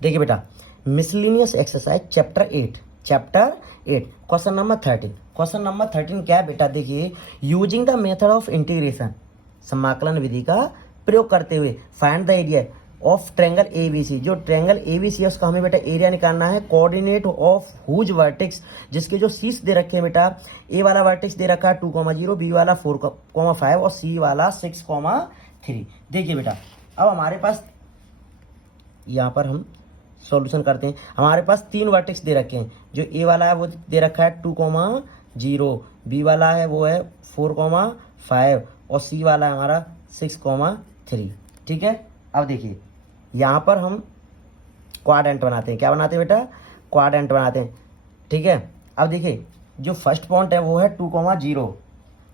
देखिए बेटा, miscellaneous exercise chapter 8 question number 13। Question number 13 क्या है बेटा, देखिए, using the method of integration, समाकलन विधि का प्रयोग करते हुए, find the area of triangle ABC. जो ट्रायंगल एबीसी है उसका हमें बेटा एरिया निकालना है। कोऑर्डिनेट ऑफ हुज वर्टेक्स, जिसके जो शीर्ष दे रखे हैं बेटा, ए वाला वर्टेक्स दे रखा है 2,0, बी वाला 4,5 और सी वाला 6,3। देखिए बेटा, अब हमारे पास यहाँ पर हम सॉल्यूशन करते हैं। हमारे पास 3 वर्टेक्स दे रखे हैं। जो ए वाला है वो दे रखा है 2,0, बी वाला है वो है 4,5 और सी वाला है हमारा 6,3। ठीक है, अब देखिए यहाँ पर हम क्वाड्रेंट बनाते हैं। क्या बनाते हैं बेटा? क्वाड्रेंट बनाते हैं। ठीक है, अब देखिए जो फर्स्ट पॉइंट है वो है 2,0,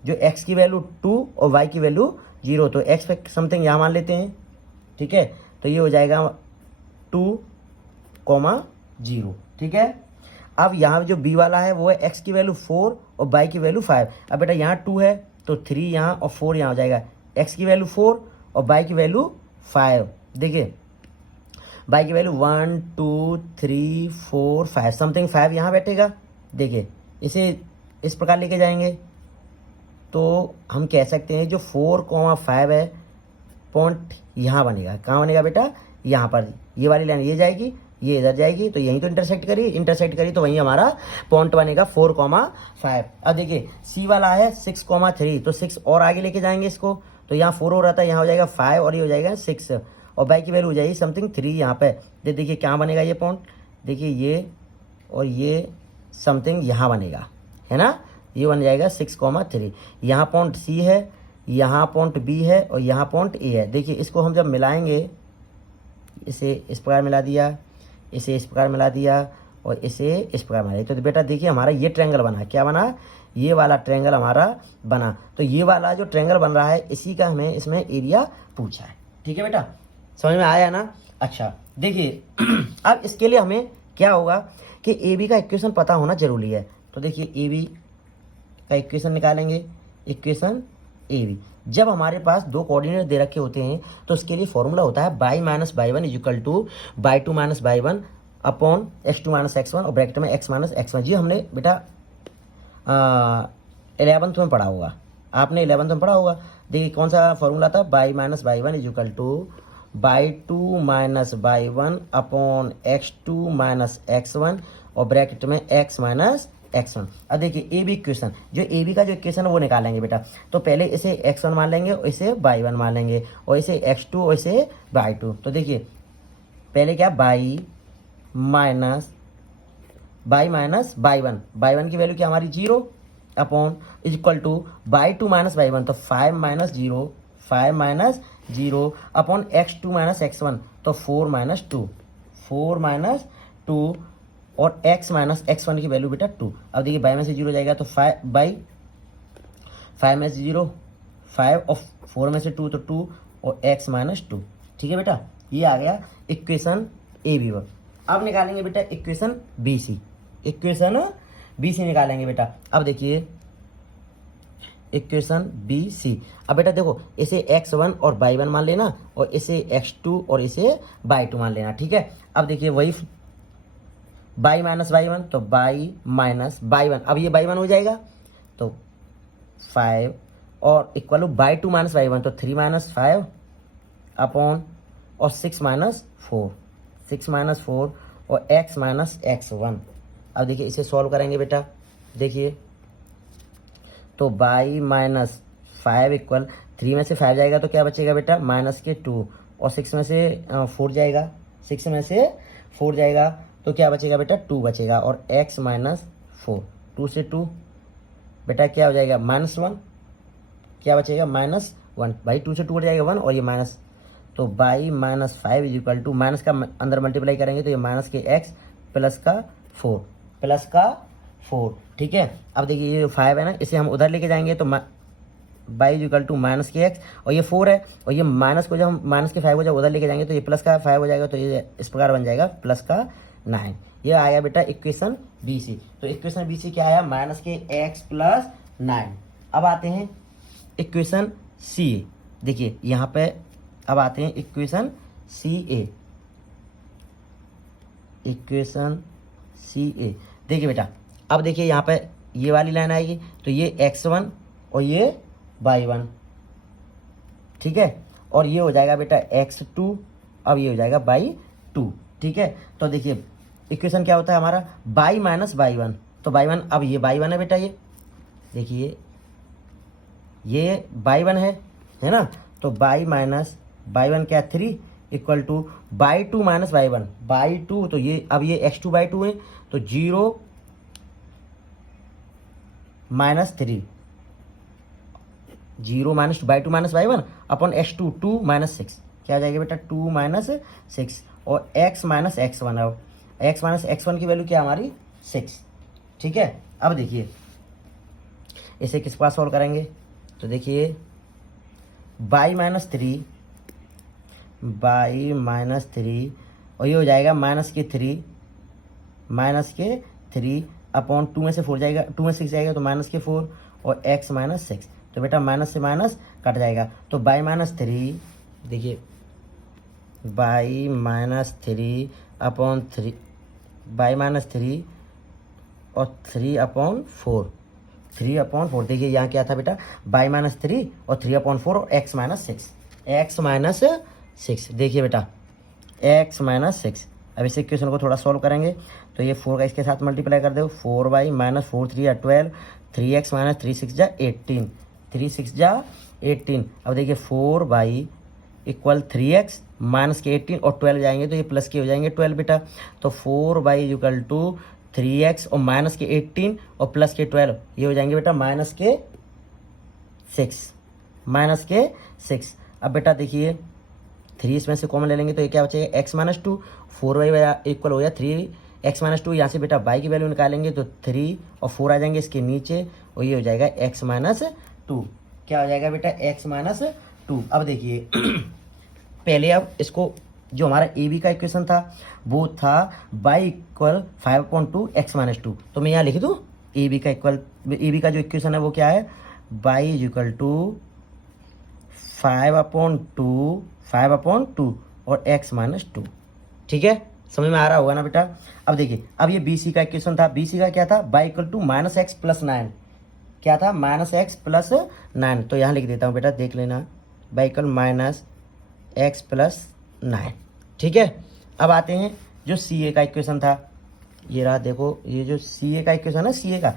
जो x की वैल्यू 2 और y की वैल्यू 0, तो x पे समथिंग यहाँ मान लेते हैं। ठीक है, तो ये हो जाएगा 2,0। ठीक है, अब यहाँ जो b वाला है वो है x की वैल्यू 4 और y की वैल्यू 5। अब बेटा यहाँ 2 है तो 3 यहाँ और 4 यहाँ हो जाएगा। x की वैल्यू 4 और y की वैल्यू 5। देखिए y की वैल्यू 1 2 3 4 5, समथिंग 5 यहाँ बैठेगा। देखिए इसे इस प्रकार लेके जाएंगे तो हम कह सकते हैं जो 4,5 है पॉइंट यहाँ बनेगा। कहाँ बनेगा बेटा? यहाँ पर। ये वाली लाइन ये जाएगी, ये इधर जाएगी, तो यहीं तो इंटरसेक्ट करी तो वहीं हमारा पॉइंट बनेगा 4,5। अब देखिए सी वाला है 6,3, तो 6 और आगे लेके जाएंगे इसको, तो यहाँ 4 हो रहा था, यहाँ हो जाएगा 5 और ये हो जाएगा 6 और बाई की वैल्यू हो जाएगी समथिंग 3 यहाँ पे। देखिए क्या बनेगा ये पॉइंट, देखिए ये और ये समथिंग यहाँ बनेगा, है ना? ये बन जाएगा 6,3। यहाँ पॉइंट सी है, यहाँ पॉइंट बी है और यहाँ पॉइंट ए है। देखिए इसको हम जब मिलाएंगे, इसे इस प्रकार मिला दिया, इसे इस प्रकार मिला दिया और इसे इस प्रकार मिला दिया, तो बेटा देखिए हमारा ये ट्रायंगल बना। क्या बना? ये वाला ट्रायंगल हमारा बना। तो ये वाला जो ट्रायंगल बन रहा है इसी का हमें इसमें एरिया पूछा है। ठीक है बेटा, समझ में आया ना? अच्छा देखिए अब इसके लिए हमें क्या होगा कि ए बी का इक्वेशन पता होना जरूरी है। तो देखिए ए बी का इक्वेशन निकालेंगे। इक्वेशन ए बी, जब हमारे पास 2 कोऑर्डिनेट दे रखे होते हैं तो उसके लिए फॉर्मूला होता है y minus y1 is equal to y2 minus y1 upon x2 minus x1 और ब्रैकेट में x माइनस x1। जी हमने बेटा 11th में पढ़ा होगा, आपने 11th में पढ़ा होगा। देखिए कौन सा फॉर्मूला था? y minus y1 is equal to y2 minus y1 upon x2 minus x1 और ब्रैकेट में x माइनस x1। अब देखिए ए बी इक्वेशन, जो ए बी का जो इक्वेशन है वो निकालेंगे बेटा। तो पहले इसे x1 मान लेंगे और इसे y1 मान लेंगे और इसे x2 और इसे y2। तो देखिए पहले क्या, y माइनस y1 की वैल्यू क्या हमारी 0 upon equal to y2 minus y1, तो 5 minus 0 upon x2 minus x1, तो 4 माइनस 2 और x माइनस x1 की वैल्यू बेटा 2। अब देखिए बाई में से 0 जाएगा तो 5 में से 0 5 और 4 में से 2 तो 2 और x माइनस 2। ठीक है बेटा, ये आ गया इक्वेशन ए बी। अब निकालेंगे बेटा equation B C. Equation B C निकालेंगे बेटा। अब देखिए इक्वेशन बी सी। अब बेटा देखो इसे x1 और y1 मान लेना और इसे x2 और इसे y2 मान लेना। ठीक है, अब देखिए वही y माइनस y1 तो y माइनस y1, अब ये y1 हो जाएगा तो 5 और equal to y2 minus y1 तो 3 माइनस 5 अपॉन और 6 माइनस 4 और x माइनस x1। अब देखिए इसे सॉल्व करेंगे बेटा। देखिए तो y माइनस 5 इक्वल 3 में से 5 जाएगा तो क्या बचेगा बेटा? माइनस के 2 और 6 में से 4 जाएगा, 6 में से 4 जाएगा तो क्या बचेगा बेटा? 2 बचेगा और x माइनस 4, 2 से 2 बेटा क्या हो जाएगा? माइनस 1। क्या बचेगा? माइनस 1। भाई 2 से 2 हट जाएगा 1 और ये माइनस, तो y minus 5 is equal to minus का अंदर मल्टीप्लाई करेंगे तो ये माइनस के x प्लस का 4। ठीक है, अब देखिए ये 5 है ना, इसे हम उधर लेके जाएंगे तो y is equal to minus के x और ये 4 है और ये माइनस को जब हम माइनस के 5 को जब उधर लेके जाएंगे तो ये प्लस का 5 हो जाएगा, तो ये इस प्रकार बन जाएगा प्लस का 9। ये आया बेटा इक्वेशन बी सी। तो इक्वेशन बी सी क्या आया? माइनस के x प्लस 9। अब आते हैं इक्वेशन सी ए। देखिए यहाँ पे अब आते हैं इक्वेशन सी ए। इक्वेशन सी ए। देखिए बेटा, अब देखिए यहाँ पे ये वाली लाइन आएगी तो ये x1 और ये y1, ठीक है, और ये हो जाएगा बेटा x2, अब ये हो जाएगा y2, ठीक है। तो देखिए इक्वेशन क्या होता है हमारा, y माइनस y1, तो y1, अब ये y1 है बेटा, ये देखिए ये y1 है ना, तो y माइनस y1 क्या 3 equal to y2 minus y1, y2 तो ये अब ये x2/2 है तो 0 minus 3, 0 minus y2 minus y1 upon x2 2 minus 6, क्या आ जाएगा बेटा 2 माइनस 6, और x माइनस x1, अब x माइनस x1 की वैल्यू क्या हमारी 6, ठीक है। अब देखिए इसे किस पास सॉल्व करेंगे, तो देखिए y माइनस 3 और ये हो जाएगा माइनस के 3 अपॉन 2 में से 4 जाएगा, 2 में 6 जाएगा तो माइनस के 4 और x माइनस 6, तो बेटा माइनस से माइनस कट जाएगा, तो y माइनस 3, देखिए y minus 3 upon 3, y minus 3 और 3 अपॉन 4, 3 अपॉन 4, देखिए यहाँ क्या था बेटा y माइनस 3 और 3 अपॉन 4 और x माइनस 6, देखिए बेटा x माइनस 6। अब इस इक्वेशन को थोड़ा सॉल्व करेंगे तो ये 4 का इसके साथ मल्टीप्लाई कर दो, 4y माइनस 4 3 या 12, 3x माइनस 3 6 जा 18, 3 6 जा 18। अब देखिए 4y इक्वल 3x माइनस के 18 और 12 जाएंगे तो ये प्लस के हो जाएंगे 12 बेटा, तो 4y इक्वल टू 3x और माइनस के 18 और प्लस के 12, ये हो जाएंगे बेटा माइनस के 6। अब बेटा देखिए 3 इसमें से कॉमन ले लेंगे तो ये क्या बचेगा x माइनस 2, 4y इक्वल हो गया 3x माइनस 2, यहाँ से बेटा y की वैल्यू निकालेंगे तो 3 और 4 आ जाएंगे इसके नीचे और ये हो जाएगा x माइनस 2, क्या हो जाएगा बेटा x माइनस 2। अब देखिए पहले अब इसको जो हमारा ए बी का इक्वेशन था वो था y इक्वल 5/2 x माइनस 2, तो मैं यहाँ लिख दूँ ए बी का जो इक्वेशन है वो क्या है, y इक्वल टू 5/2 और x माइनस 2, ठीक है, समझ में आ रहा होगा ना बेटा। अब देखिए अब ये बी सी का इक्वेशन था, बी सी का क्या था, y equal to minus x plus 9, क्या था माइनस एक्स प्लस 9, तो यहाँ लिख देता हूँ बेटा देख लेना, y equal minus x plus 9, ठीक है। अब आते हैं जो सी ए का इक्वेशन था, ये रहा, देखो ये जो सी ए का इक्वेशन है, सी ए का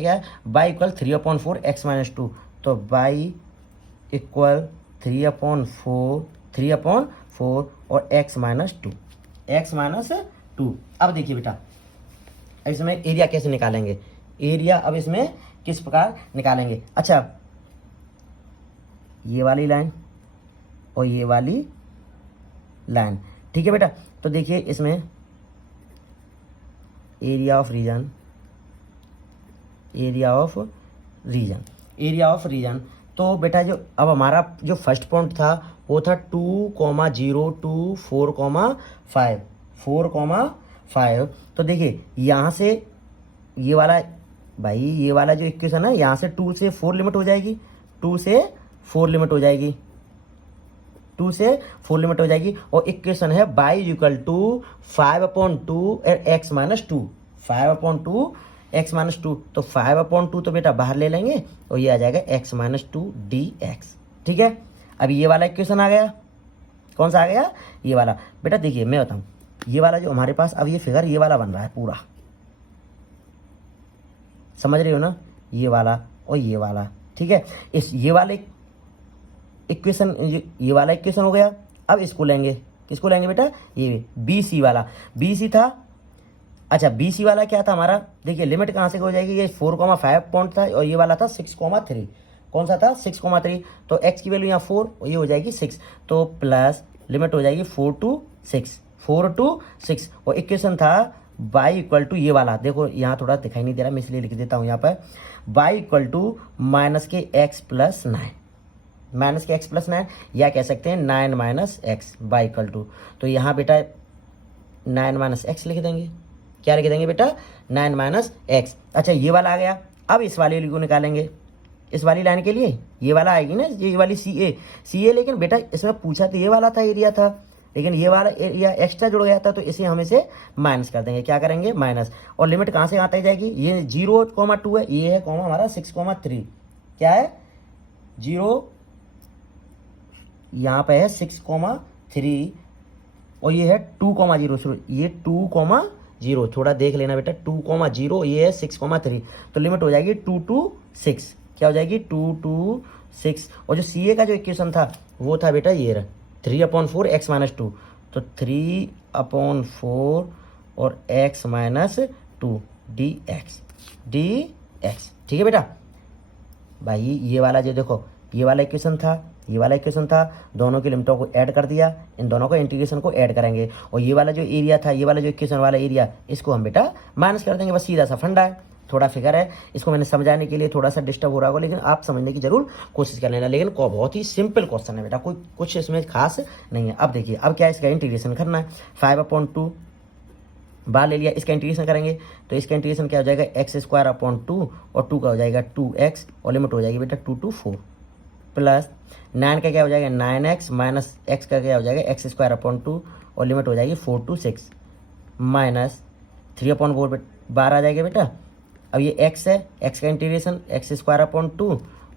क्या है, y इक्वल 3/4 x माइनस 2, तो y इक्वल 3/4 और x माइनस 2। अब देखिए बेटा इसमें एरिया कैसे निकालेंगे, एरिया अब इसमें किस प्रकार निकालेंगे, अच्छा ये वाली लाइन और ये वाली लाइन, ठीक है बेटा। तो देखिए इसमें एरिया ऑफ रीजन, तो बेटा जो अब हमारा जो फर्स्ट पॉइंट था वो था 2,0 to 4,5, तो देखिए यहाँ से ये वाला जो इक्वेशन है यहाँ से 2 से 4 लिमिट हो जाएगी, 2 से 4 लिमिट हो जाएगी और इक्वेशन है y equal to 5/2 x minus 2, 5/2 x minus 2, तो 5/2 तो बेटा बाहर ले लेंगे और ये आ जाएगा x माइनस 2 dx, ठीक है। अब ये वाला इक्वेशन आ गया, कौन सा आ गया, ये वाला बेटा। देखिए मैं बताऊँ, ये वाला जो हमारे पास अब ये फिगर ये वाला बन रहा है पूरा, समझ रहे हो ना, ये वाला और ये वाला, ठीक है। ये वाला इक्वेशन हो गया। अब इसको लेंगे, किसको लेंगे बेटा, ये बी सी वाला, बी सी था, अच्छा बी सी वाला क्या था हमारा, देखिए लिमिट कहाँ से हो जाएगी, ये 4,5 पॉइंट था और ये वाला था 6,3, कौन सा था 6,3, तो x की वैल्यू यहाँ 4 और ये हो जाएगी 6, तो प्लस लिमिट हो जाएगी 4 to 6 और इक्वेशन था y इक्वल टू ये वाला, देखो यहाँ थोड़ा दिखाई नहीं दे रहा मैं इसलिए लिख देता हूँ यहाँ पर, y इक्वल टू माइनस के x प्लस 9, या कह सकते हैं 9 minus x y equal to, तो यहाँ बेटा 9 माइनस एक्स लिख देंगे, क्या लिख देंगे बेटा 9 माइनस एक्स। अच्छा ये वाला आ गया, अब इस वाले को निकालेंगे, इस वाली लाइन के लिए ये वाला आएगी ना, ये वाली सी ए, लेकिन बेटा इसमें पूछा तो ये वाला था एरिया था, लेकिन ये वाला एरिया एक्स्ट्रा जुड़ गया था तो इसे हम इसे माइनस कर देंगे। क्या करेंगे? माइनस। और लिमिट कहाँ से आती जाएगी? ये 0,2 है, ये है कॉमा हमारा 6,3। क्या है? 0 यहाँ पे है 6,3 और ये है 2,0। ये 2,0, थोड़ा देख लेना बेटा, 2,0, ये है 6,3। तो लिमिट हो जाएगी 2 to 6। क्या हो जाएगी? 2 to 6। और जो सी ए का जो इक्वेशन था वो था बेटा ये रहा, 3/4 x - 2। तो 3/4 और x - 2 dx। ठीक है बेटा। भाई ये वाला जो देखो, ये वाला इक्वेशन था, ये वाला इक्वेशन था, दोनों की लिमिटों को ऐड कर दिया, इन दोनों को इंटीग्रेशन को ऐड करेंगे। और ये वाला जो एरिया था, ये वाला जो इक्वेशन वाला एरिया, इसको हम बेटा माइनस कर देंगे। बस सीधा सा फंडा है, थोड़ा फिगर है, इसको मैंने समझाने के लिए थोड़ा सा डिस्टर्ब हो रहा होगा, लेकिन आप समझने की जरूर कोशिश कर लेना। लेकिन बहुत ही सिंपल क्वेश्चन है बेटा, कोई कुछ इसमें खास नहीं है। अब देखिए, अब क्या है, इसका इंटीग्रेशन करना है। 5/2 बाहर ले लिया, इसका इंटीग्रेशन करेंगे तो इसका इंटीग्रेशन क्या हो जाएगा? x² और 2 का हो जाएगा 2x और लिमिट हो जाएगी बेटा 2 to 4 प्लस 9 का क्या हो जाएगा? 9x माइनस x का क्या हो जाएगा? x² और लिमिट हो जाएगी 4 to 6 माइनस 3/4 बाहर आ जाएगा बेटा। अब ये x है, x का इंटीग्रेशन x²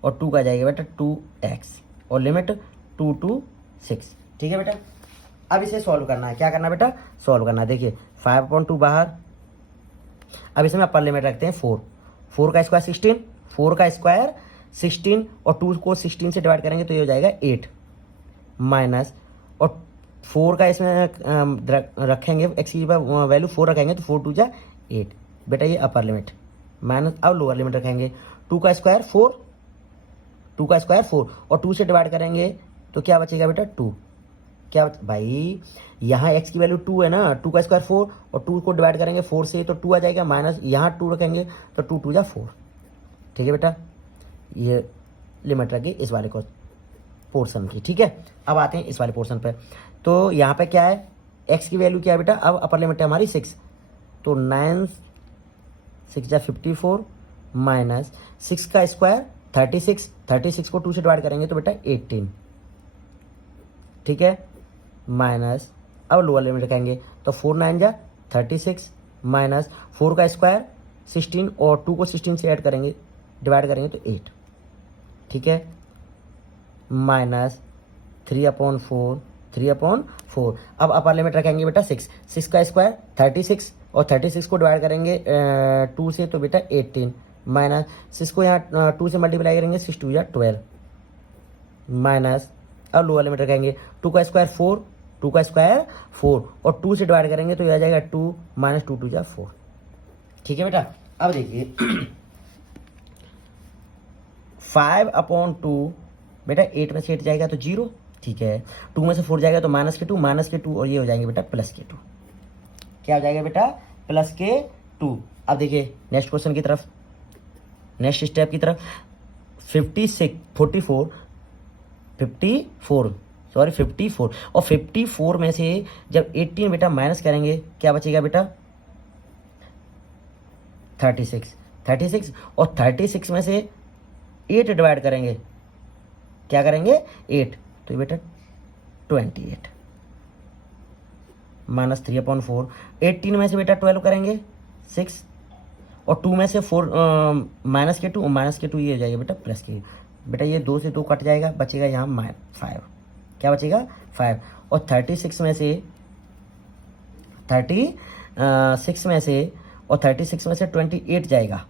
और 2 का आ जाएगा बेटा 2x और लिमिट 2 to 6। ठीक है बेटा। अब इसे सॉल्व करना है। क्या करना है बेटा? सॉल्व करना है। देखिए 5/2 बाहर, अब इसमें अपर लिमिट रखते हैं 4। 4 का स्क्वायर 16, 4 का स्क्वायर 16 और 2 को 16 से डिवाइड करेंगे तो ये हो जाएगा 8 माइनस, और 4 का इसमें रखेंगे, एक्स की वैल्यू 4 रखेंगे तो 4 2 जा 8 बेटा, ये अपर लिमिट माइनस। अब लोअर लिमिट रखेंगे 2 का स्क्वायर 4, 2 का स्क्वायर 4 और 2 से डिवाइड करेंगे तो क्या बचेगा बेटा? 2। क्या भाई, यहाँ x की वैल्यू 2 है ना, 2 का स्क्वायर 4 और 2 को डिवाइड करेंगे 4 से तो 2 आ जाएगा, माइनस यहाँ 2 रखेंगे तो 2 2 जा 4। ठीक है बेटा, ये लिमिट रखी इस वाले को पोर्शन की। ठीक है, अब आते हैं इस वाले पोर्शन पे। तो यहाँ पे क्या है? x की वैल्यू क्या है बेटा? अब अपर लिमिट है हमारी 6, तो 9 6 जा 54 माइनस 6 का स्क्वायर 36, 36 को 2 से डिवाइड करेंगे तो बेटा 18। ठीक है, माइनस अब लोअर लिमिट रखेंगे तो 4 9 जा 36 माइनस 4 का स्क्वायर 16 और 2 को 16 से ऐड करेंगे, डिवाइड करेंगे तो 8। ठीक है, माइनस 3/4। अब अपर लिमिट रखेंगे बेटा 6, 6 का स्क्वायर 36 और 36 को डिवाइड करेंगे 2 से तो बेटा 18 माइनस 6 को यहाँ 2 से मल्टीप्लाई करेंगे 6 2 या 12 माइनस, अब लोअर लिमिट रखेंगे 2 का स्क्वायर 4, 2 का स्क्वायर 4 और 2 से डिवाइड करेंगे तो ये आ जाएगा 2 माइनस 2 2 जा 4। ठीक है बेटा। अब देखिए 5/2 बेटा 8 में से 8 जाएगा तो 0। ठीक है, 2 में से 4 जाएगा तो माइनस के 2 और ये हो जाएंगे बेटा प्लस के 2। क्या हो जाएगा बेटा? प्लस के 2। अब देखिए नेक्स्ट क्वेश्चन की तरफ, नेक्स्ट स्टेप की तरफ। 54 और 54 में से जब 18 बेटा माइनस करेंगे क्या बचेगा बेटा? 36 और 36 में से 8 डिवाइड करेंगे, क्या करेंगे? 8, तो बेटा 28 माइनस 3/4। 18 में से बेटा 12 करेंगे 6 और 2 में से 4 माइनस के 2 ये हो जाएगा बेटा प्लस के। बेटा ये 2 से 2 कट जाएगा, बचेगा यहाँ 5। क्या बचेगा? 5 और 36 में से 28 जाएगा,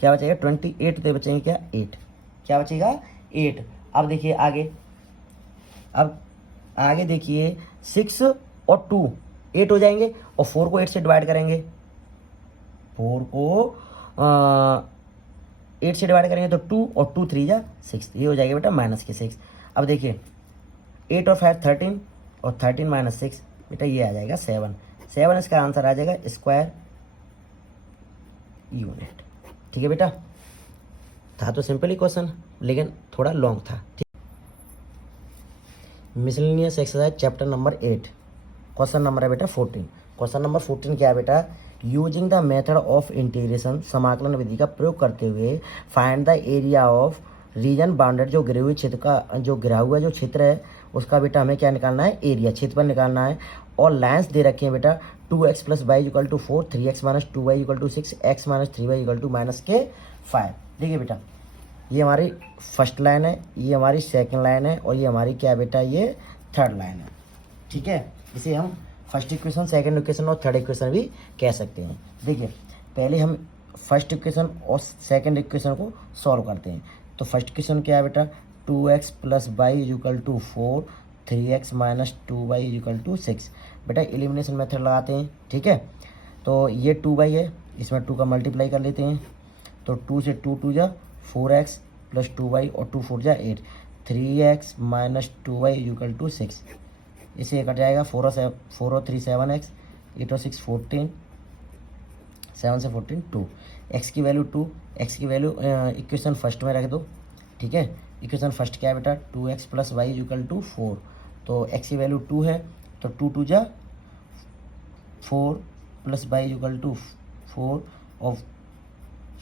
क्या बचेगा? 28 तो बचेंगे क्या? 8। क्या बचेगा? 8। अब देखिए आगे, अब आगे देखिए 6 और 2 8 हो जाएंगे और 4 को 8 से डिवाइड करेंगे, 4 को 8 से डिवाइड करेंगे तो 2 और 2 3 जा 6, ये हो जाएगा बेटा माइनस के 6। अब देखिए 8 और 5 13 और 13 माइनस 6 बेटा ये आ जाएगा 7। इसका आंसर आ जाएगा स्क्वायर यूनिट। ठीक है बेटा, था तो सिंपल ही क्वेश्चन लेकिन थोड़ा लॉन्ग था। Miscellaneous exercise chapter number 8, question number है बेटा 14। क्वेश्चन नंबर 14 क्या है बेटा? Using the method of integration, समाकलन विधि का प्रयोग करते हुए find the area of reason bounded, जो गिरे हुए क्षेत्र का जो गिरा हुआ जो क्षेत्र है उसका बेटा हमें क्या निकालना है, एरिया, क्षेत्रफल निकालना है। और लाइन्स दे रखी है बेटा 2x plus y equal to 4, 3x minus 2y equal to 6, x minus 3y equal to minus के 5। देखिए बेटा ये हमारी फर्स्ट लाइन है, ये हमारी सेकंड लाइन है, और ये हमारी क्या बेटा, ये थर्ड लाइन है। ठीक है, इसे हम फर्स्ट इक्वेशन, सेकंड इक्वेशन और थर्ड इक्वेशन भी कह सकते हैं। देखिए पहले हम फर्स्ट इक्वेशन और सेकंड इक्वेशन को सॉल्व करते हैं। तो फर्स्ट इक्वेशन क्या है बेटा, 2x plus y equal to 4, 3x minus 2y equal to 6। बेटा एलिमिनेशन मेथड लगाते हैं। ठीक है, तो ये 2y है, इसमें 2 का मल्टीप्लाई कर लेते हैं। तो 2 से 2 2 जा 4x प्लस 2y और 2 4 जा 8, 3x minus 2y equal to 6। इसे कट जाएगा, 4 और 3 7x, 8 और 6 14, 7 से 14 2, x की वैल्यू 2, x की वैल्यू इक्वेशन फर्स्ट में रख दो। ठीक है, इक्वेशन फर्स्ट क्या है बेटा, 2x plus y equal to 4। तो x की वैल्यू 2 है, तो 2 2 जा 4 प्लस वाई इक्वल टू 4, और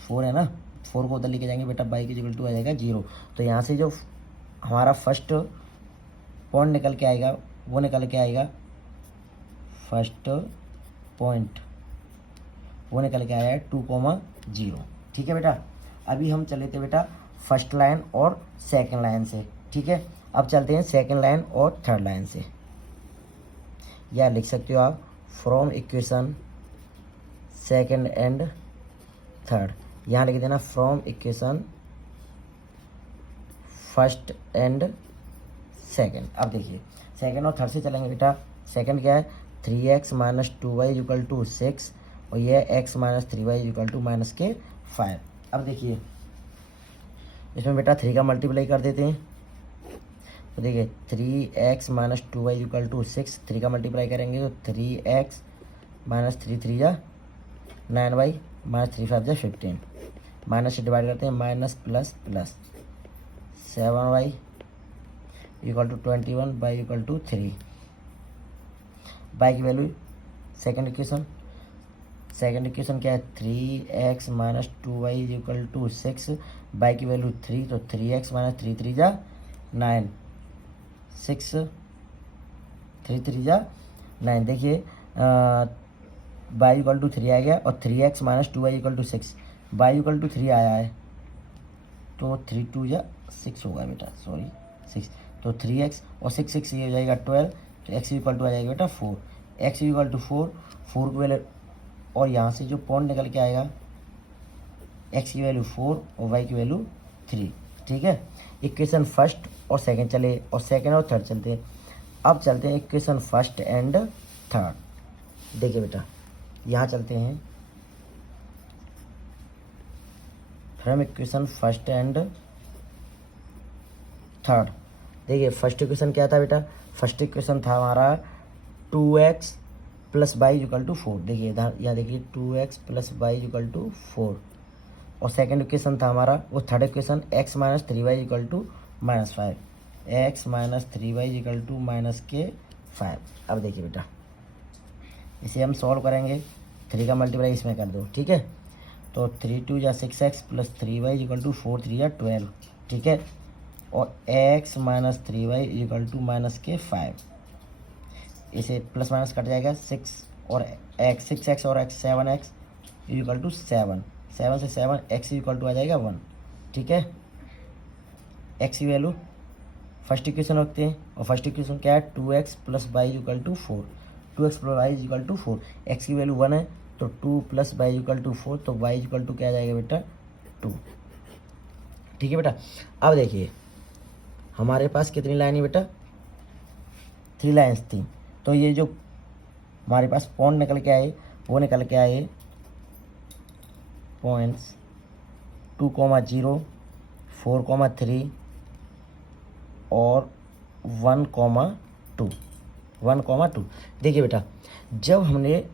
4 है ना, 4 को उधर लेके जाएंगे बेटा, वाई की इक्वल टू आ जाएगा 0। तो यहाँ से जो हमारा फर्स्ट पॉइंट निकल के आएगा वो निकल के आएगा, फर्स्ट पॉइंट वो निकल के आया है 2,0। ठीक है बेटा, अभी हम चले थे बेटा फर्स्ट लाइन और सेकंड लाइन से। ठीक है, अब चलते हैं सेकंड लाइन और थर्ड लाइन से, या लिख सकते हो आप from equation second and third. यहाँ लिख देना from equation first and second. अब देखिए सेकंड और थर्ड से चलेंगे बेटा। सेकंड क्या है, 3x minus 2y equal to 6, और ये x minus 3y equal to minus के 5। अब देखिए इसमें बेटा 3 का मल्टीप्लाई कर देते हैं। तो देखिए 3x minus 2y equal to 6, 3 का मल्टीप्लाई करेंगे तो 3x माइनस 3 3 जा 9y माइनस 3 5 जा 15, माइनस से डिवाइड करते हैं, minus plus plus 7y equal to 21, y equal to 3। y की वैल्यू सेकेंड इक्वेशन क्या है, 3x minus 2y equal to 6, y की वैल्यू 3, तो 3x माइनस 3 3 जा 9, 6 3 3 जा 9। देखिए y इक्वल टू 3 आ गया, और 3x minus 2y equal to 6, y equal to 3 आया है, तो 3 2 जा 6 होगा बेटा, सॉरी 6। तो 3x और 6 6 ये हो जाएगा 12, तो x इक्वल टू आ जाएगा बेटा 4, x इक्वल टू 4 की वैल्यू, और यहाँ से जो पॉइंट निकल के आएगा x की वैल्यू 4 और y की वैल्यू 3। ठीक है, इक्वेशन फर्स्ट और सेकंड चले, और सेकंड और थर्ड चलते हैं। अब चलते हैं इक्वेशन फर्स्ट एंड थर्ड। देखिए बेटा यहाँ चलते हैं from equation first and third. देखिए फर्स्ट इक्वेशन क्या था बेटा, फर्स्ट इक्वेशन था हमारा 2x plus y equal to 4। देखिए यहाँ देखिए 2x plus y equal to 4, और सेकंड इक्वेशन था हमारा वो third equation x minus 3y equal to minus 5, x minus 3y equal to minus के 5। अब देखिए बेटा इसे हम सॉल्व करेंगे, 3 का मल्टीप्लाई इसमें कर दो। ठीक है, तो 3 2 जा 6x plus 3y equal to 4 3 जा 12। ठीक है, और x minus 3y equal to minus के 5, इसे प्लस माइनस कट जाएगा, 6 और x 6x और x 7x इक्वल टू 7, 7 से 7 x इक्वल टू आ जाएगा 1। ठीक है, x की वैल्यू फर्स्ट इक्वेशन रखते हैं, और फर्स्ट इक्वेशन क्या है, 2x plus y equal to 4, 2x plus y equal to 4, x की वैल्यू 1 है, तो 2 प्लस वाई इक्वल टू 4, तो y इक्वल टू क्या आ जाएगा बेटा 2। ठीक है बेटा, अब देखिए हमारे पास कितनी लाइन है बेटा, 3 लाइन्स थी। तो ये जो हमारे पास पॉइंट निकल के आए वो निकल के आए पॉइंट्स 2,0, 4,3 और 1,2, 1,2। देखिए बेटा जब हमने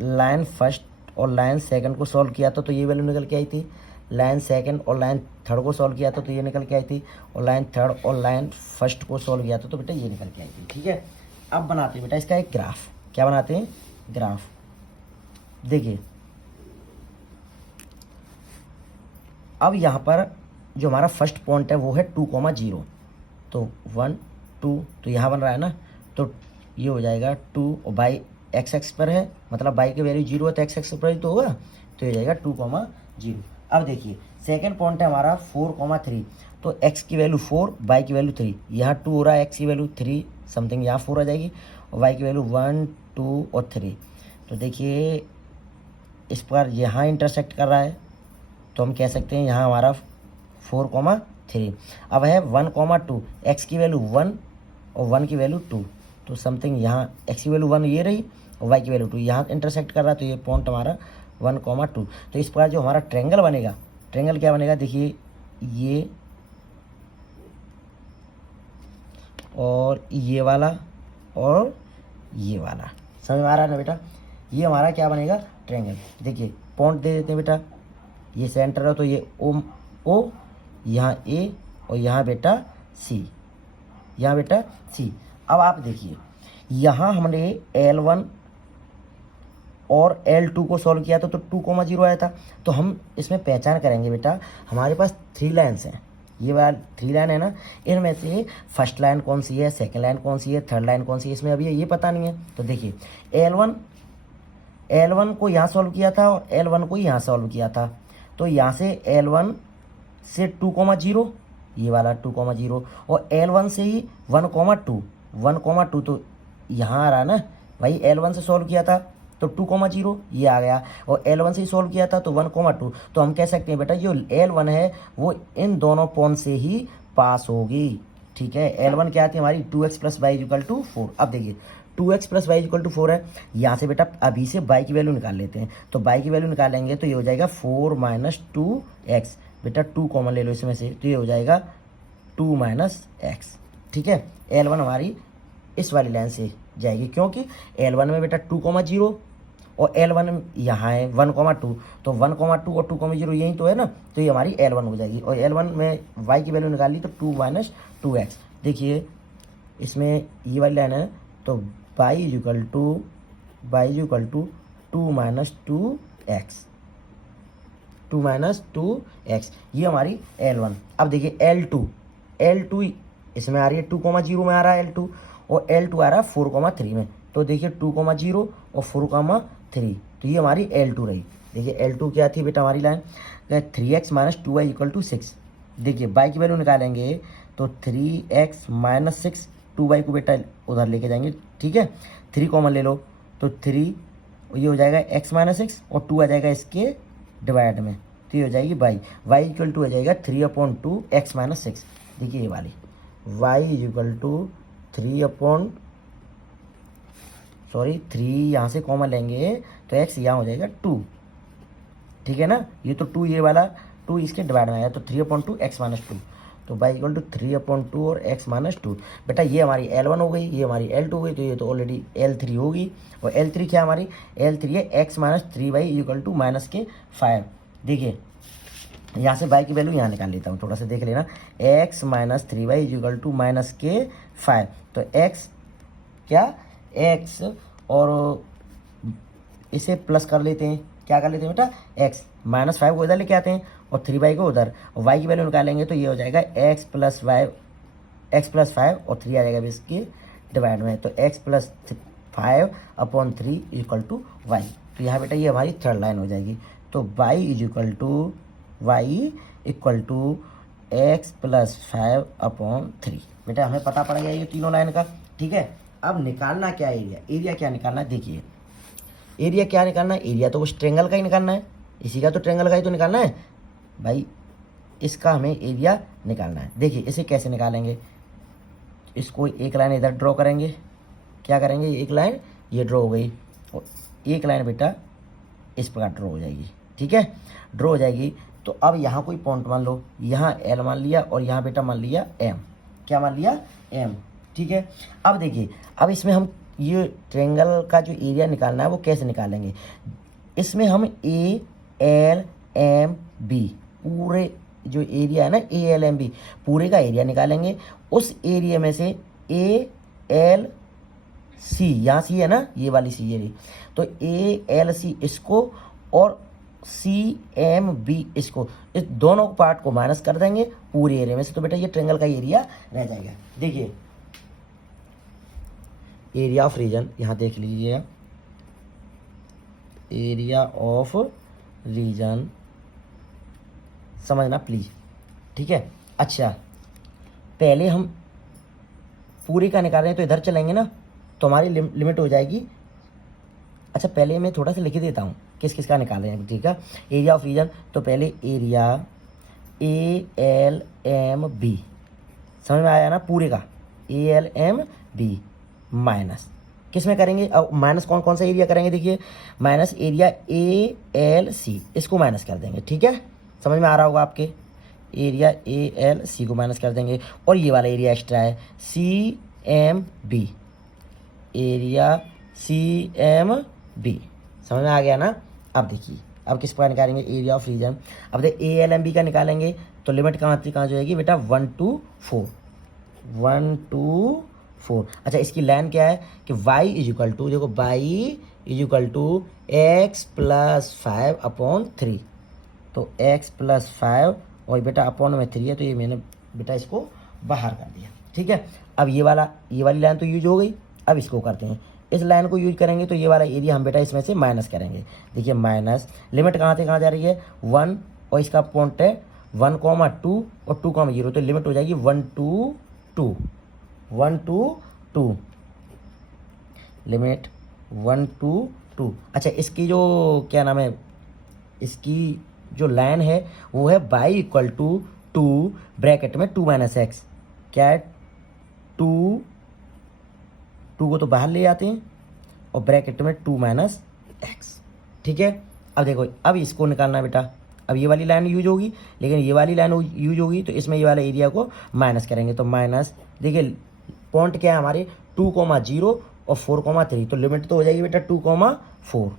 लाइन फर्स्ट और लाइन सेकंड को सॉल्व किया था तो ये वैल्यू निकल के आई थी, लाइन सेकंड और लाइन थर्ड को सॉल्व किया था तो ये निकल के आई थी, और लाइन थर्ड और लाइन फर्स्ट को सॉल्व किया था तो बेटा ये निकल के आई थी। ठीक है, अब बनाते हैं बेटा इसका एक ग्राफ। क्या बनाते हैं, ग्राफ। देखिए अब यहाँ पर जो हमारा फर्स्ट पॉइंट है वो है 2,0, तो 1 2, तो यहाँ बन रहा है ना, तो ये हो जाएगा 2 और बाई एक्स एक्स पर है, मतलब बाई की वैल्यू 0 है तो एक्स एक्स पर ही तो होगा, तो ये जाएगा 2,0। अब देखिए सेकेंड पॉइंट है हमारा 4,3, तो x की वैल्यू 4, y की वैल्यू 3, यहाँ 2 हो रहा है, x की वैल्यू 3 समथिंग, यहाँ 4 आ जाएगी और y की वैल्यू 1, 2 और 3। तो देखिए इस पर यहाँ इंटरसेक्ट कर रहा है, तो हम कह सकते हैं यहाँ हमारा 4,3। अब है 1,2, x की वैल्यू 1 और 1 की वैल्यू 2, तो समथिंग यहाँ x की वैल्यू 1 ये रही और y की वैल्यू 2, यहाँ इंटरसेक्ट कर रहा है, तो ये पॉइंट हमारा 1,2। तो इस प्रकार जो हमारा ट्रेंगल बनेगा, ट्रेंगल क्या बनेगा, देखिए ये और ये वाला और ये वाला, समझ में आ रहा है ना बेटा, ये हमारा क्या बनेगा ट्रेंगल। देखिए पॉइंट दे देते हैं बेटा, ये सेंटर है तो ये ओ यहाँ ए और यहाँ बेटा सी, यहाँ बेटा सी। अब आप देखिए यहाँ हमने L1 और L2 को सॉल्व किया था तो 2,0 आया था, तो हम इसमें पहचान करेंगे बेटा, हमारे पास 3 लाइन्स हैं, ये वाला 3 लाइन है ना, इनमें से फर्स्ट लाइन कौन सी है, सेकंड लाइन कौन सी है, थर्ड लाइन कौन सी है, इसमें अभी ये पता नहीं है। तो देखिए L1 को यहाँ सॉल्व किया था और L1 को यहाँ सॉल्व किया था, तो यहाँ से L1 से 2,0 ये वाला 2,0 और L1 से ही 1,2 तो यहाँ आ रहा ना भाई, L1 से सॉल्व किया था तो 2,0 ये आ गया और L1 से ही सॉल्व किया था तो 1,2। तो हम कह सकते हैं बेटा जो L1 है वो इन दोनों पॉइंट से ही पास होगी, ठीक है। L1 क्या आती है हमारी 2x + y = 4। अब देखिए 2x + y = 4 है, यहाँ से बेटा अभी से y की वैल्यू निकाल लेते हैं, तो y की वैल्यू निकालेंगे तो ये हो जाएगा 4 - 2x, बेटा 2 कॉमन ले लो इसमें से, तो ये हो जाएगा 2 - x, ठीक है। L1 हमारी इस वाली लाइन से जाएगी, क्योंकि L1 में बेटा 2,0 और L1 यहाँ है 1,2, तो 1,2 और 2,0 यही तो है ना, तो ये हमारी L1 हो जाएगी। और L1 में y की वैल्यू निकाल ली तो 2 - 2x। देखिए इसमें ये वाली लाइन है तो y = 2 - 2x, ये हमारी L1। अब देखिए L2 इसमें आ रही है 2,0 में आ रहा है L2 और L2 आ रहा है 4,3 में, तो देखिए 2,0 और 4,3, तो ये हमारी L2 रही। देखिए L2 क्या थी बेटा हमारी लाइन, 3x - 2y = 6। देखिए y की वैल्यू निकालेंगे तो 3x - 6, 2y को बेटा उधर लेके जाएंगे, ठीक है, 3 कॉमन ले लो तो 3, ये हो जाएगा x - 6 और 2 आ जाएगा इसके डिवाइड में, तो ये हो जाएगी y = हो जाएगा 3/2 x - 6। देखिए ये वाली y = 3 यहाँ से कॉमन लेंगे तो x यहाँ हो जाएगा 2, ठीक है ना, ये तो 2 ये वाला 2 इसके डिवाइड में आया तो 3/2 x - 2, तो y = 3/2 और x - 2। बेटा ये हमारी L1 हो गई, ये हमारी L2 हो गई, तो ये तो ऑलरेडी L3 होगी, और L3 क्या हमारी L3 है x - 3y = -5। देखिए यहाँ से y की वैल्यू यहाँ निकाल लेता हूँ, थोड़ा सा देख लेना, x - 3y = -5, तो x क्या x और इसे प्लस कर लेते हैं, क्या कर लेते हैं बेटा x -5 को इधर लेके आते हैं और 3y को उधर, और y की वैल्यू निकालेंगे तो ये हो जाएगा x + 5 और 3 आ जाएगा इसके डिवाइड में, तो x + 5/3 = y। तो यहाँ बेटा ये हमारी थर्ड लाइन हो जाएगी, तो y = x + 5/3। बेटा हमें पता पड़ गया ये तीनों लाइन का, ठीक है। अब निकालना क्या एरिया क्या निकालना है, देखिए एरिया क्या निकालना है, एरिया तो उस ट्रेंगल का ही निकालना है, इसी का तो ट्रेंगल का ही तो निकालना है भाई, इसका हमें एरिया निकालना है। देखिए इसे कैसे निकालेंगे, इसको एक लाइन इधर ड्रॉ करेंगे, क्या करेंगे, एक लाइन ये ड्रॉ हो गई और एक लाइन बेटा इस प्रकार ड्रॉ हो जाएगी, ठीक है, ड्रॉ हो जाएगी। तो अब यहाँ कोई पॉइंट मान लो, यहाँ L मान लिया और यहाँ बेटा मान लिया M, क्या मान लिया M, ठीक है। अब देखिए अब इसमें हम ये ट्रेंगल का जो एरिया निकालना है वो कैसे निकालेंगे, इसमें हम ALMB पूरे जो एरिया है ना ALMB पूरे का एरिया निकालेंगे, उस एरिया में से ALC यहाँ सी है ना, ये वाली सी है, तो ALC इसको और CMB इसको, इस दोनों पार्ट को माइनस कर देंगे पूरे एरिया में से, तो बेटा ये ट्रेंगल का एरिया रह जाएगा। देखिए एरिया ऑफ रीजन, यहाँ देख लीजिए, एरिया ऑफ रीजन, समझना प्लीज़, ठीक है। अच्छा, पहले हम पूरे का निकाल रहे हैं तो इधर चलेंगे ना, तो हमारी लिमिट हो जाएगी। अच्छा, पहले मैं थोड़ा सा लिख देता हूँ किस किस का निकाल रहे हैं, ठीक है। एरिया ऑफ रीजन, तो पहले एरिया ALMB, समझ में आया ना, पूरे का ALMB माइनस किस में करेंगे, अब माइनस कौन कौन सा एरिया करेंगे, देखिए माइनस एरिया ALC, इसको माइनस कर देंगे, ठीक है, समझ में आ रहा होगा आपके। एरिया ALC को माइनस कर देंगे, और ये वाला एरिया एक्स्ट्रा है CMB, एरिया CMB, समझ में आ गया ना। अब देखिए, अब किस का निकालेंगे, एरिया ऑफ रीजन। अब देखिए ALMB का निकालेंगे तो लिमिट कहाँ से कहाँ जाएगी बेटा, 1 to 4, 1 to 4। अच्छा, इसकी लाइन क्या है कि y इजिकल टू, देखो y is equal to x plus 5/3, तो x प्लस 5 और बेटा अपॉन में 3 है, तो ये मैंने बेटा इसको बाहर कर दिया, ठीक है। अब ये वाली लाइन तो यूज हो गई। अब इसको करते हैं, इस लाइन को यूज करेंगे तो ये वाला एरिया हम बेटा इसमें से माइनस करेंगे। देखिए माइनस, लिमिट कहाँ से कहाँ जा रही है, 1, और इसका पॉइंट है 1,2 और 2,0, तो लिमिट हो जाएगी 1 to 2, 1 to 2, लिमिट 1 to 2। अच्छा, इसकी जो क्या नाम है, इसकी जो लाइन है वो है y इक्वल टू 2 ब्रैकेट में 2 माइनस एक्स, क्या है 2 को तो बाहर ले जाते हैं और ब्रैकेट में 2 माइनस एक्स, ठीक है। अब देखो, अब इसको निकालना है बेटा, अब ये वाली लाइन यूज होगी, लेकिन ये वाली लाइन यूज होगी तो इसमें ये वाला एरिया को माइनस करेंगे, तो माइनस, देखिए पॉइंट क्या है हमारे 2,0 और 4,3, तो लिमिट तो हो जाएगी बेटा 2,4,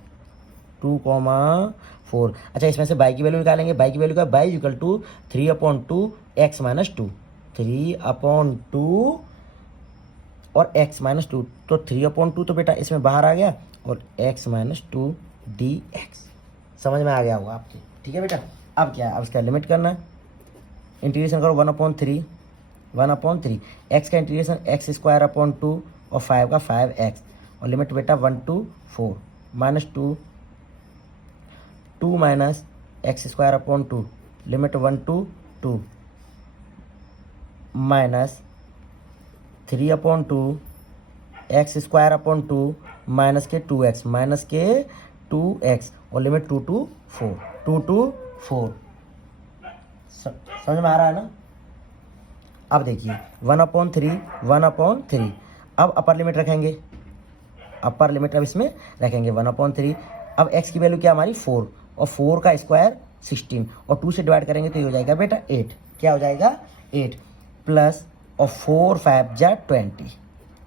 2,4। अच्छा, इसमें से बाई की वैल्यू निकालेंगे, बाई की वैल्यू का y equal to 3/2 x minus 2, 3/2 और x माइनस 2, तो 3/2 तो बेटा इसमें बाहर आ गया, और x माइनस 2 dx, समझ में आ गया होगा आपके, ठीक है बेटा। अब क्या है, अब इसका लिमिट करना है, इंटीग्रेशन करो 1/3, 1/3, x का इंटीग्रेशन x² 2 और 5 का 5x, और लिमिट बेटा 1 to 4 minus 2 minus x² 2, limit 1 to 2 minus 3/2 x² 2 minus के 2x, माइनस के 2x, और लिमिट 2 to 4, 2 to 4, समझ में आ रहा है ना। अब देखिए 1/3, 1/3, अब अपर लिमिट रखेंगे, अपर लिमिट अब इसमें रखेंगे 1/3। अब x की वैल्यू क्या हमारी 4, और 4 का स्क्वायर 16, और 2 से डिवाइड करेंगे तो ये हो जाएगा बेटा 8, क्या हो जाएगा 8, प्लस और 4 5 जा 20,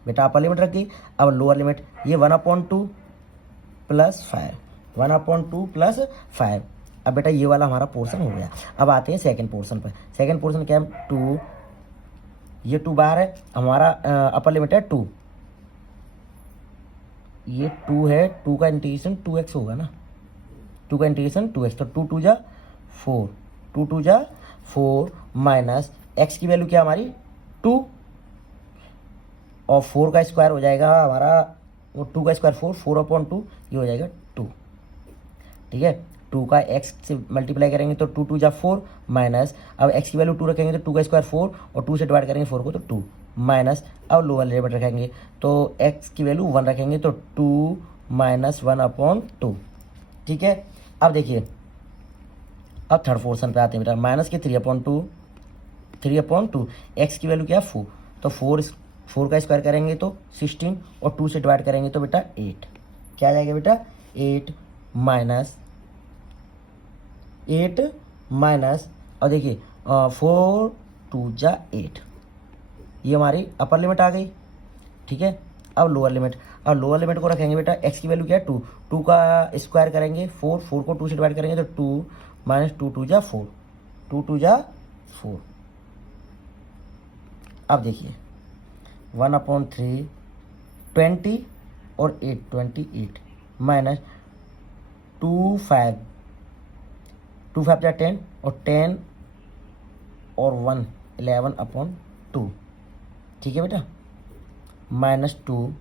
बेटा अपर लिमिट रखी। अब लोअर लिमिट, ये 1/2 प्लस 5, 1/2 प्लस 5। अब बेटा ये वाला हमारा पोर्शन हो गया। अब आते हैं सेकंड पोर्शन पर। सेकंड पोर्शन क्या है, 2, ये 2 बाहर है, हमारा अपर लिमिट है 2, ये 2 है, 2 का इंटीग्रेशन 2x होगा ना, 2 का इंटीग्रेशन 2x, तो 2 2 जा 4, 2 2 जा 4 माइनस x की वैल्यू क्या हमारी 2, और 4 का स्क्वायर हो जाएगा हमारा, वो 2 का स्क्वायर 4, 4/2, ये हो जाएगा 2, ठीक है। 2 का x से मल्टीप्लाई करेंगे तो 2 2 जा 4 माइनस, अब x की वैल्यू 2 रखेंगे तो 2 का स्क्वायर 4, और 2 से डिवाइड करेंगे 4 को तो 2 माइनस, अब लोअर लिमिट रखेंगे तो x की वैल्यू 1 रखेंगे तो 2 माइनस 1/2, ठीक है। अब देखिए, अब थर्ड पोर्शन पे आते हैं बेटा, माइनस के 3/2, 3/2, x की वैल्यू क्या है 4, तो 4 का स्क्वायर करेंगे तो 16, और 2 से डिवाइड करेंगे तो बेटा 8, क्या आ जाएगा बेटा 8 माइनस, और देखिए 4 2 जा 8, ये हमारी अपर लिमिट आ गई, ठीक है। अब लोअर लिमिट, अब लोअर लिमिट को रखेंगे बेटा, x की वैल्यू क्या है 2, 2 का स्क्वायर करेंगे 4, 4 को 2 से डिवाइड करेंगे तो 2 माइनस 2 2 जा 4, 2 2 जा 4। अब देखिए 1/3, 20 और 8, 28 माइनस 2 5 जा 10, और 10 और 1 11/2, ठीक है बेटा, माइनस 2,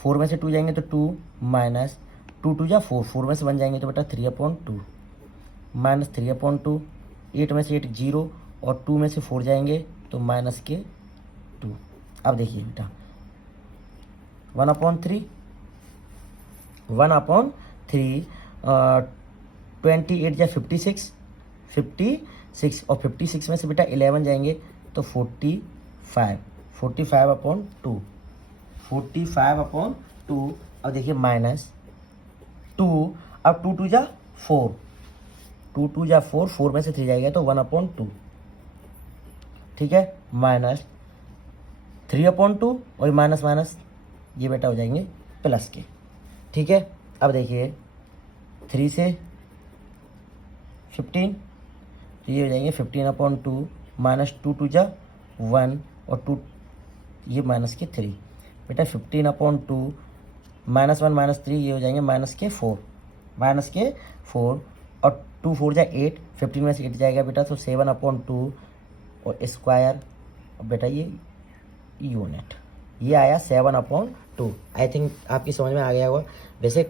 4 में से 2 जाएंगे तो 2 माइनस 2 2 जा 4, 4 में से 1 जाएंगे तो बेटा 3/2 माइनस 3/2, 8 में से 8 0 और 2 में से 4 जाएंगे तो -2। अब देखिए बेटा 1/3 1/3 28 या 56 56 और 56 में से बेटा 11 जाएंगे तो 45 45/2 45/2। अब देखिए -2, अब 2 2 जा 4, 2 2 जा 4, 4 में से 3 जाएगा तो 1/2, ठीक है, माइनस 3/2 और माइनस माइनस ये बेटा हो जाएंगे प्लस के, ठीक है। अब देखिए 3 से 15 तो ये हो जाएंगे 15/2 माइनस 2 2 जा 1 और 2 ये माइनस के 3 बेटा 15/2 -1 -3 ये हो जाएंगे -4 और 2 4 जा 8, 15 में से 8 जाएगा बेटा तो 7/2 और स्क्वायर बेटा ये यूनिट, ये आया 7/2। आई थिंक आपकी समझ में आ गया होगा। वैसे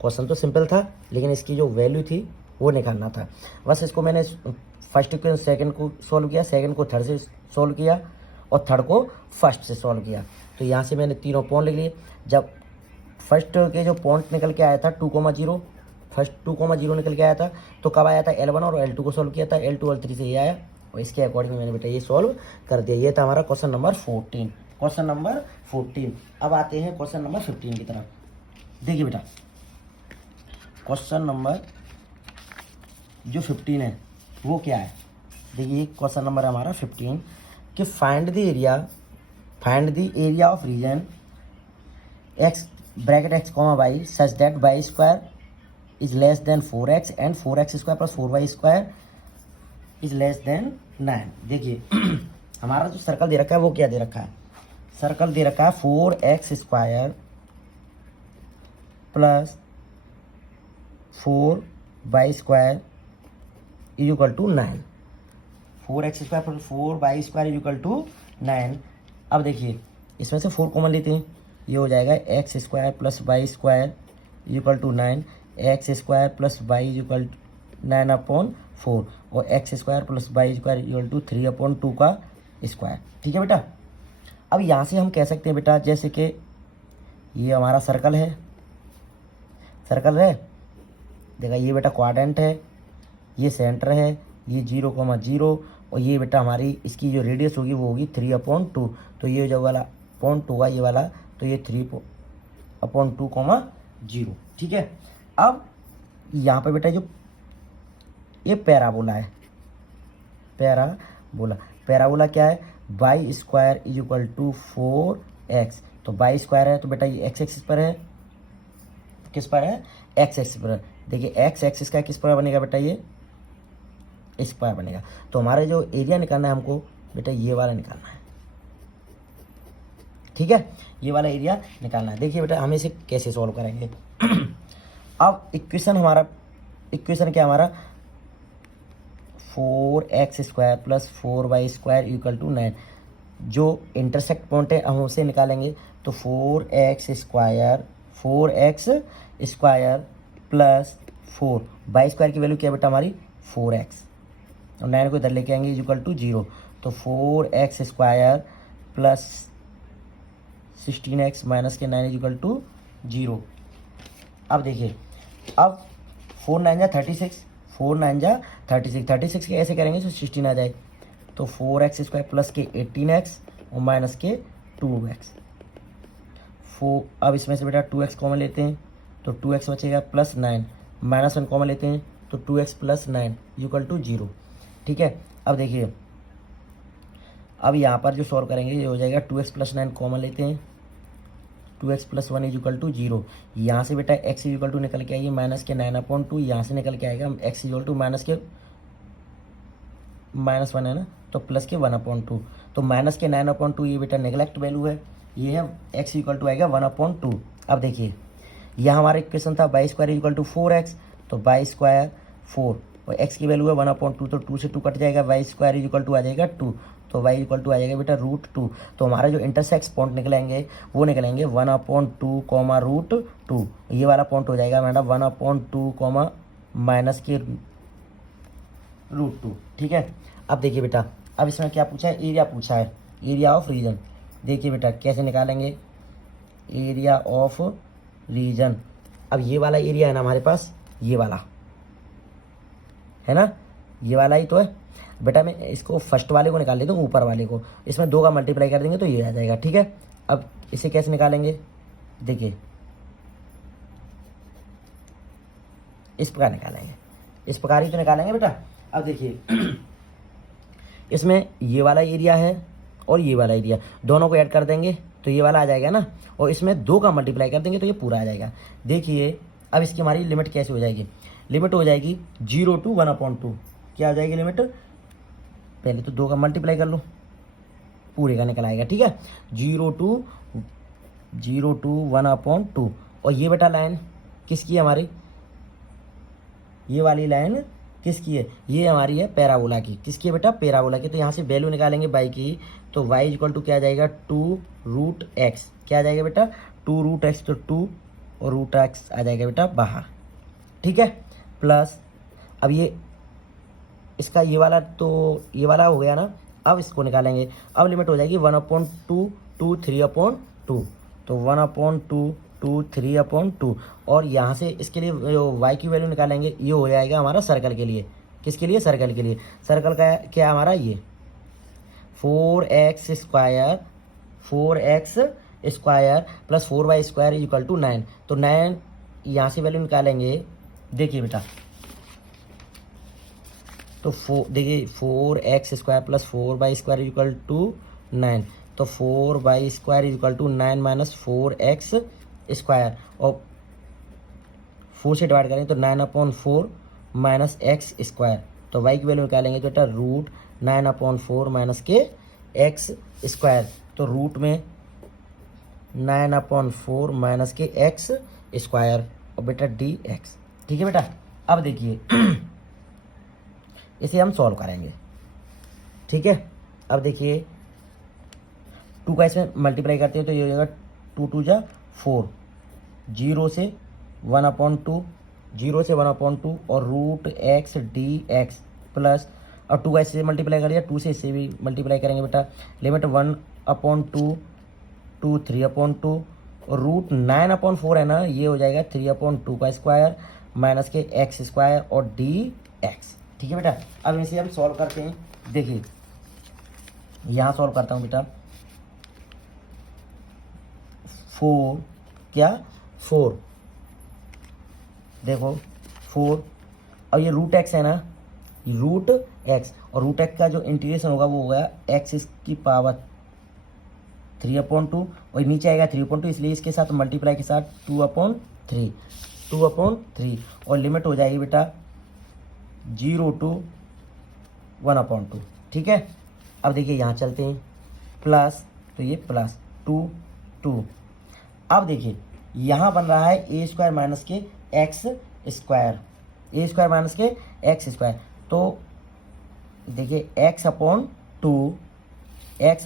क्वेश्चन तो सिंपल था लेकिन इसकी जो वैल्यू थी वो निकालना था। बस इसको मैंने फर्स्ट को सेकंड को सॉल्व किया, सेकंड को थर्ड से सॉल्व किया और थर्ड को फर्स्ट से सॉल्व किया। तो यहाँ से मैंने तीनों पॉइंट लिख लिए। जब फर्स्ट के जो पॉइंट निकल के आया था 2,0, फर्स्ट 2,0 निकल के आया था तो कब आया था L1 और L2 को सॉल्व किया था, L2 L3 से ये आया और इसके अकॉर्डिंग मैंने बेटा ये सॉल्व कर दिया। ये था हमारा क्वेश्चन नंबर 14, क्वेश्चन नंबर 14। अब आते हैं क्वेश्चन नंबर 15 की तरफ। देखिए बेटा क्वेश्चन नंबर जो 15 है वो क्या है। देखिए क्वेश्चन नंबर हमारा 15 कि find the area of region x bracket x comma y such that y square is less than 4x and 4x square plus 4y square is less than 9। देखिए हमारा जो सर्कल दे रखा है वो क्या दे रखा है, सर्कल दे रखा है 4x square plus 4y square is equal to 9, 4x square plus 4y square is equal to 9। अब देखिए इसमें से 4 कॉमन लेते हैं, ये हो जाएगा x square plus y square is equal to 9, x square plus y is equal 9/4 और x square plus y square equal to 3/2 का स्क्वायर, ठीक है बेटा। अब यहाँ से हम कह सकते हैं बेटा जैसे कि ये हमारा सर्कल है, सर्कल है देखा, ये बेटा क्वाड्रेंट है, ये सेंटर है, ये 0,0 और ये बेटा हमारी इसकी जो रेडियस होगी वो होगी 3/2। तो ये जो वाला पॉइंट होगा ये वाला तो ये 3/2,0, ठीक है। अब यहाँ पे बेटा जो ये पैराबोला है, पैराबोला क्या है, y square is equal to 4x। तो वाई स्क्वायर है तो बेटा ये x एक्सिस पर है, किस पर है, x एक्सिस पर है। देखिए x एक्सिस का किस पर बनेगा बेटा, ये इस पर बनेगा। तो हमारा जो एरिया निकालना है हमको बेटा ये वाला निकालना है, ठीक है, ये वाला एरिया निकालना है। देखिए बेटा हम इसे कैसे सॉल्व करेंगे। अब इक्वेशन क्या हमारा 4x square plus 4y square equal to 9। जो इंटरसेक्ट पॉइंट है हम उसे निकालेंगे। तो 4x square plus 4y square की वैल्यू क्या है बेटा हमारी 4x और 9 को इधर लेके आएंगे इक्वल टू 0। तो 4x square plus 16x minus के 9 इक्वल टू 0। अब देखिए अब 4 9 जा 36, 4 9 जा 36, 36 के ऐसे करेंगे तो 16 आ जाए। तो 4x स्क्वायर प्लस के 18x और माइनस के 2x। अब इसमें से बेटा 2x कॉमन लेते हैं तो 2x बचेगा प्लस 9, माइनस 1 कॉमन लेते हैं तो 2x प्लस 9 इक्वल टू 0, ठीक है। अब देखिए अब यहाँ पर जो सॉल्व करेंगे ये हो जाएगा 2x प्लस 9 कॉमन लेते हैं, 2x plus 1 is equal to 0। यहाँ से बेटा x इज इक्वल टू निकल के आइए माइनस के 9/2, यहाँ से निकल के आएगा x is equal to minus -1 है ना तो प्लस के 1/2। तो माइनस के 9/2 ये बेटा नेगलेक्ट वैल्यू है, ये है x इक्वल टू आएगा 1/2। अब देखिए यहाँ हमारा इक्वेशन था Y square equal to 4x, तो वाई स्क्वायर 4 और x की वैल्यू है 1/2 तो 2 से 2 कट जाएगा, वाई स्क्वायर इक्वल टू आ जाएगा 2। तो y इक्वल टू आ जाएगा बेटा √2। तो हमारा जो इंटरसेक्स पॉइंट निकलेंगे वो निकलेंगे 1/2 कॉमा √2। ये वाला पॉइंट हो जाएगा मैडम 1/2 कॉमा माइनस के √2। ठीक है। अब देखिए बेटा, अब इसमें क्या पूछा है, एरिया पूछा है, एरिया ऑफ रीजन। देखिए बेटा कैसे निकालेंगे एरिया ऑफ रीजन। अब ये वाला एरिया है ना हमारे पास, ये वाला है ना, ये वाला ही तो है बेटा। मैं इसको फर्स्ट वाले को निकाल लेता हूँ, ऊपर वाले को, इसमें 2 का मल्टीप्लाई कर देंगे तो ये आ जाएगा। ठीक है। अब इसे कैसे निकालेंगे, देखिए इस प्रकार निकालेंगे, इस प्रकार ही तो निकालेंगे बेटा। अब देखिए इसमें ये वाला एरिया है और ये वाला एरिया, दोनों को ऐड कर देंगे तो ये वाला आ जाएगा ना, और इसमें 2 का मल्टीप्लाई कर देंगे तो ये पूरा आ जाएगा। देखिए अब इसकी हमारी लिमिट कैसे हो जाएगी, लिमिट हो जाएगी 0 to 1/2। क्या हो जाएगी लिमिट, पहले तो 2 का मल्टीप्लाई कर लो, पूरे का निकल आएगा। ठीक है। 0 to 1/2। और ये बेटा लाइन किसकी है हमारी, ये वाली लाइन किसकी है, ये हमारी है पैराबोला की। किसकी है बेटा, पैराबोला की। तो यहाँ से वैल्यू निकालेंगे y की, तो y इक्वल टू क्या आ जाएगा 2√x। क्या आ जाएगा बेटा 2√x, तो 2 और √x आ जाएगा बेटा बाहर। ठीक है। प्लस अब ये इसका ये वाला, तो ये वाला हो गया ना, अब इसको निकालेंगे। अब लिमिट हो जाएगी 1/2 to 3/2। तो 1/2 to 3/2। और यहाँ से इसके लिए y की वैल्यू निकालेंगे, ये हो जाएगा हमारा सर्कल के लिए। किसके लिए, सर्कल के लिए। सर्कल का क्या हमारा ये 4x square plus 4y square equal to 9। तो 9 यहाँ से वैल्यू निकालेंगे। देखिए बेटा, तो देखिए 4x square plus 4y square equal to 9। तो 4y square equal to 9 minus 4x square, और 4 से डिवाइड करेंगे तो 9/4 माइनस x स्क्वायर। तो y की वैल्यू निकालेंगे तो बेटा √9/4 माइनस के x स्क्वायर। तो रूट में 9/4 माइनस के x स्क्वायर और बेटा dx। ठीक है बेटा। अब देखिए इसे हम सॉल्व करेंगे। ठीक है। अब देखिए 2 का इसमें मल्टीप्लाई करते हैं तो ये हो जाएगा 2 2 जा 4, 0 से 1/2, 0 से 1/2 और √x dx प्लस, और 2 का इससे मल्टीप्लाई कर दिया, 2 से इससे भी मल्टीप्लाई करेंगे बेटा। लिमिट 1/2 to 3/2 और √9/4 है ना, ये हो जाएगा 3/2 का स्क्वायर माइनस के x स्क्वायर और dx। ठीक है बेटा। अब इसे हम सॉल्व करते हैं। देखिए यहाँ सॉल्व करता हूँ बेटा, 4 देखो 4, और ये √x है ना, √x, और √x का जो इंटीग्रेशन होगा वो होगा x की पावर 3/2, और नीचे आएगा 3/2, इसलिए इसके साथ मल्टीप्लाई के साथ 2/3 और लिमिट हो जाएगी बेटा 0 to 1/2। ठीक है। अब देखिए यहाँ चलते हैं, प्लस, तो ये प्लस 2। अब देखिए यहाँ बन रहा है a स्क्वायर माइनस के x square, a square minus के x स्क्वायर। तो देखिए x/2 a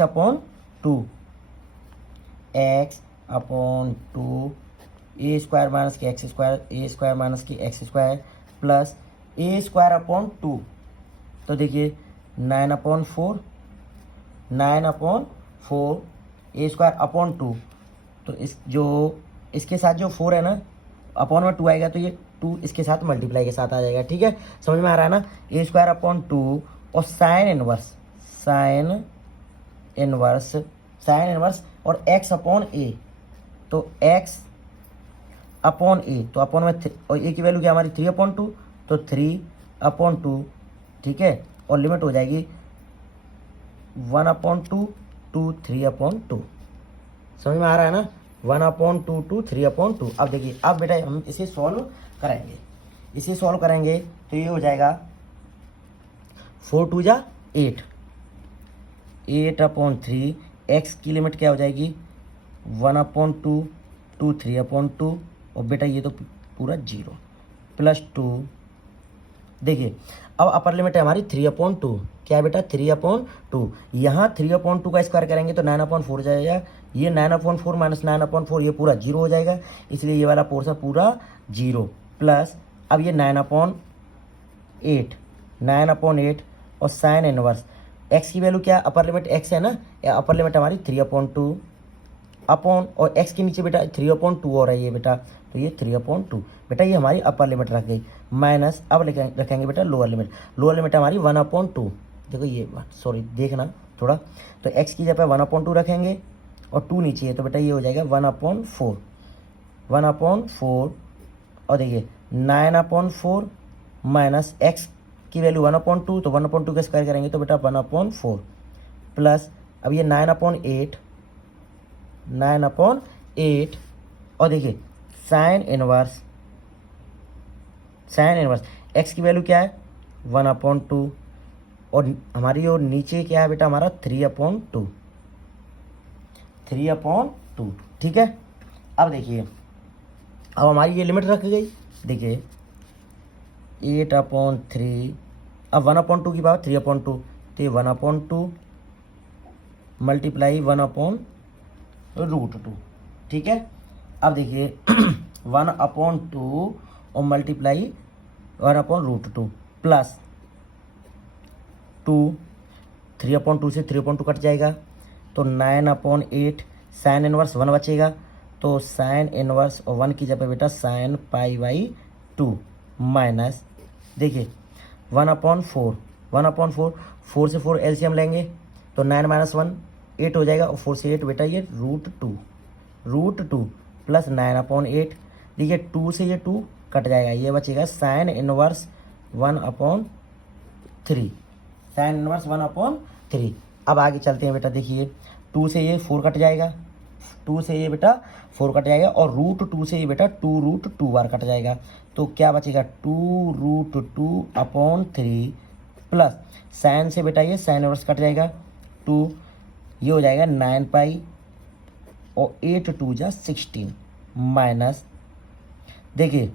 स्क्वायर माइनस के x square, a square minus के x स्क्वायर प्लस a स्क्वायर/2। तो देखिए 9/4 a स्क्वायर/2। तो इस जो इसके साथ जो 4 है ना, अपॉन में 2 आएगा तो ये 2 इसके साथ मल्टीप्लाई के साथ आ जाएगा। ठीक है। समझ में आ रहा है ना। a स्क्वायर/2 और साइन इनवर्स और x/a। तो x/a, तो अपॉन में और a की वैल्यू क्या हमारी 3/2, तो 3/2। ठीक है। और लिमिट हो जाएगी 1/2 to 3/2। समझ में आ रहा है ना, 1/2 to 3/2। अब देखिए, अब बेटा हम इसे सॉल्व करेंगे। इसे सॉल्व करेंगे तो ये हो जाएगा 4 2 जा 8, 8/3। x की लिमिट क्या हो जाएगी 1/2 to 3/2, और बेटा ये तो पूरा 0 प्लस 2 देखिए अब अपर लिमिट है हमारी 3/2, क्या है बेटा 3/2। यहाँ 3/2 का स्क्वायर करेंगे तो 9/4 जाएगा, ये 9/4 माइनस 9/4 ये पूरा 0 हो जाएगा, इसलिए ये वाला पोर्शन पूरा 0 प्लस अब ये 9/8 और साइन इनवर्स एक्स की वैल्यू क्या, अपर लिमिट एक्स है ना, या अपर लिमिट हमारी 3/2 अपॉन और एक्स के नीचे बेटा 3/2 हो रही है बेटा, तो ये 3/2 बेटा ये हमारी अपर लिमिट रख गई, माइनस अब रखेंगे बेटा लोअर लिमिट हमारी 1/2। देखो ये सॉरी देखना थोड़ा, तो एक्स की जगह 1/2 रखेंगे और 2 नीचे है तो बेटा ये हो जाएगा 1/4 और देखिए 9/4 माइनस एक्स की वैल्यू 1/2 तो 1/2 का स्क्वायर करेंगे तो बेटा 1/4 प्लस अब ये 9/8 और देखिए साइन इनवर्स एक्स की वैल्यू क्या है 1/2 और हमारी और नीचे क्या है बेटा हमारा 3/2, ठीक है। अब देखिए अब हमारी ये लिमिट रख गई, देखिए 8/3 अब 1/2 की पावर 3/2 तो ये 1/2 मल्टीप्लाई 1/√2, ठीक है। अब देखिए 1/2 और मल्टीप्लाई 1/√2 प्लस 2, 3/2 से 3/2 कट जाएगा तो 9/8 साइन इनवर्स 1 बचेगा, तो साइन इनवर्स और 1 की जगह बेटा साइन π/2 माइनस देखिए 1/4 4 से 4 एलसीएम लेंगे तो 9 - 1 8 हो जाएगा और 4 से 8 बेटा ये √2 प्लस 9/8 देखिए 2 से ये 2 कट जाएगा, ये बचेगा साइन इनवर्स 1/3। अब आगे चलते हैं बेटा, देखिए 2 से ये 4 कट जाएगा, 2 से ये बेटा 4 कट जाएगा और √2 से ये बेटा 2√2 बार कट जाएगा, तो क्या बचेगा 2√2/3 प्लस साइन से बेटा ये साइन इनवर्स कट जाएगा 2, ये हो जाएगा 9π और 8 2 जा 16 माइनस देखिए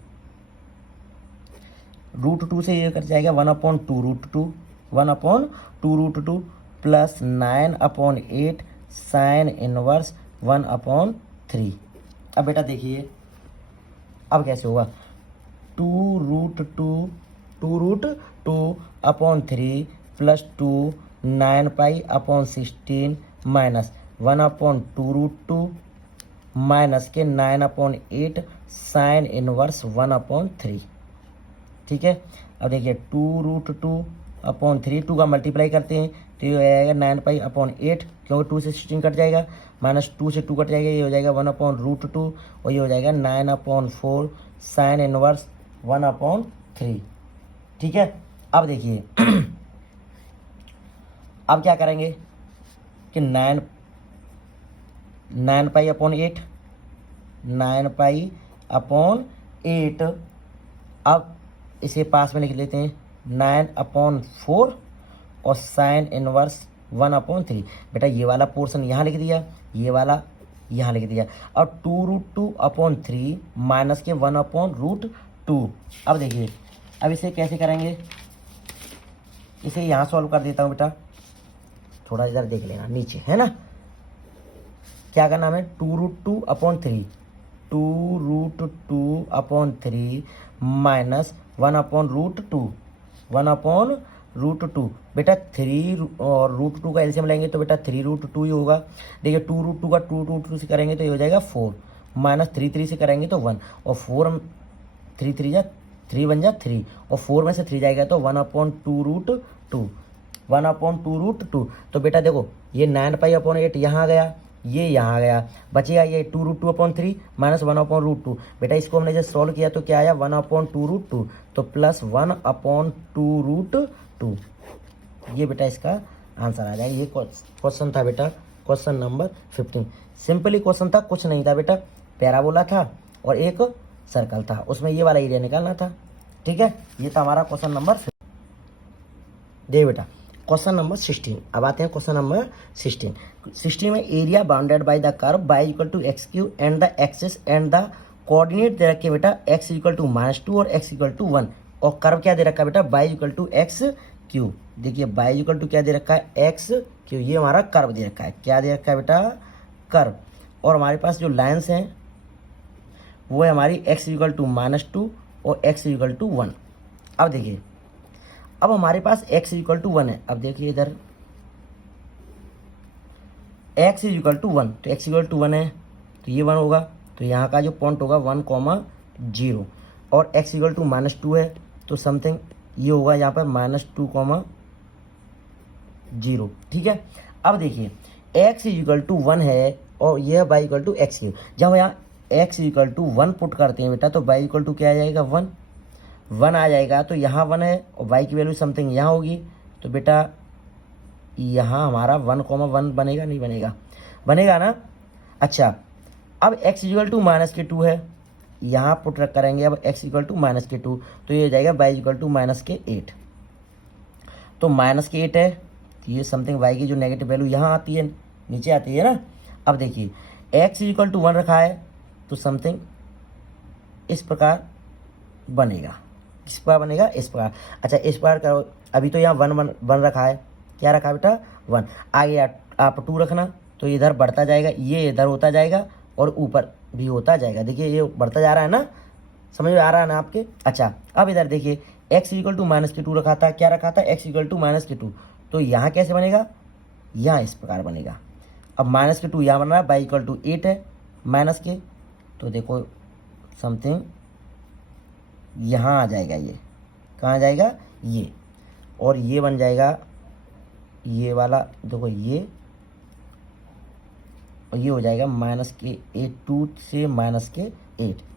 √2 से ये कट जाएगा 1/2√2 प्लस 9/8 साइन इनवर्स 1/3। अब बेटा देखिए अब कैसे होगा 2√2/3 प्लस 2 9π/16 माइनस 1/2√2 माइनस के 9/8 साइन इनवर्स 1/3, ठीक है। अब देखिए 2√2/3 2 का मल्टीप्लाई करते हैं तो ये हो जाएगा 9π/8 क्योंकि 2 से 16 कट जाएगा, माइनस 2 से 2 कट जाएगा, ये हो जाएगा 1/√2 और ये हो जाएगा 9/4 साइन इनवर्स 1/3, ठीक है। अब देखिए अब क्या करेंगे कि 9π/8 अब इसे पास में लिख लेते हैं 9/4 और साइन इनवर्स 1/3 बेटा ये वाला पोर्शन यहाँ लिख दिया, ये वाला यहाँ लिख दिया, अब 2√2/3 माइनस के 1/√2। अब देखिए अब इसे कैसे करेंगे, इसे यहाँ सॉल्व कर देता हूँ बेटा, थोड़ा इधर देख लेना नीचे है ना, क्या करना है 2√2/3 माइनस 1/√2 बेटा 3 और √2 का एलसीएम लेंगे तो बेटा 3√2 ही होगा। देखिए 2√2 का 2√2 से करेंगे तो ये हो जाएगा 4 माइनस 3 से करेंगे तो 1 और 4 3 3 जा 3 बन जा 3 और 4 में से 3 जाएगा तो 1/2√2 तो बेटा देखो ये 9π/8 यहाँ गया, ये यहाँ गया, बचेगा ये 2√2/3 माइनस 1/√2 बेटा इसको हमने जब सॉल्व किया तो क्या आया 1/2√2 तो प्लस 1/2√2, ये बेटा इसका आंसर आ जाएगा। ये क्वेश्चन था बेटा क्वेश्चन नंबर 15, सिंपली क्वेश्चन था, कुछ नहीं था बेटा, पैराबोला था और एक सर्कल था, उसमें ये वाला एरिया निकालना था, ठीक है। ये था हमारा क्वेश्चन नंबर 15। दे बेटा क्वेश्चन नंबर 16, अब आते हैं क्वेश्चन नंबर 16 में area bounded by the curve y = x³ and the axis and the coordinate दे रखे बेटा x = -2 और x = 1 और कर्व क्या दे रखा है बेटा, y equal to x cube. देखिए y इक्वल टू क्या दे रखा है, एक्स क्यू। ये हमारा कर्व दे रखा है, क्या दे रखा है बेटा, कर्व। और हमारे पास जो लाइन्स हैं वो है हमारी x इक्वल टू -2 और x इक्वल टू 1। अब देखिए, अब हमारे पास x इक्वल टू 1 है। अब देखिए इधर x इक्वल टू 1, तो x इक्वल टू 1 है तो ये 1 होगा, तो यहाँ का जो पॉइंट होगा 1,0। और x इक्वल टू -2 है तो समथिंग ये होगा यहाँ पर -2,0। ठीक है। अब देखिए x इक्वल टू 1 है और यह y equal to x cube. जब यहाँ x इक्वल टू 1 पुट करते हैं बेटा तो y इक्वल टू क्या आ जाएगा, 1 आ जाएगा। तो यहाँ 1 है और y की वैल्यू समथिंग यहाँ होगी, तो बेटा यहाँ हमारा 1,1 बनेगा, नहीं बनेगा, बनेगा ना। अच्छा, अब x इक्वल टू -2 है, यहाँ पुट करेंगे अब x इक्वल टू -2, तो ये हो जाएगा y इक्वल टू -8। तो -8 है तो ये समथिंग y की जो नेगेटिव वैल्यू यहाँ आती है, नीचे आती है ना। अब देखिए x इक्वल टू 1 रखा है तो समथिंग इस प्रकार बनेगा, किस प्रकार बनेगा, इस प्रकार। अच्छा, इस प्रकार का अभी तो यहाँ 1 रखा है, क्या रखा है बेटा, 1। आगे आप 2 रखना तो इधर बढ़ता जाएगा, ये इधर होता जाएगा और ऊपर भी होता जाएगा। देखिए ये बढ़ता जा रहा है ना, समझ में आ रहा है ना आपके। अच्छा, अब इधर देखिए x इक्वल टू -2 रखा था, क्या रखा था, x इक्वल टू -2, तो यहाँ कैसे बनेगा, यहाँ इस प्रकार बनेगा। अब -2 यहाँ बन रहा है, y इक्वल टू 8 है माइनस के, तो देखो समथिंग यहाँ आ जाएगा, ये कहाँ आ जाएगा, ये, और ये बन जाएगा ये वाला, देखो ये, और ये हो जाएगा -8, 2 से -8।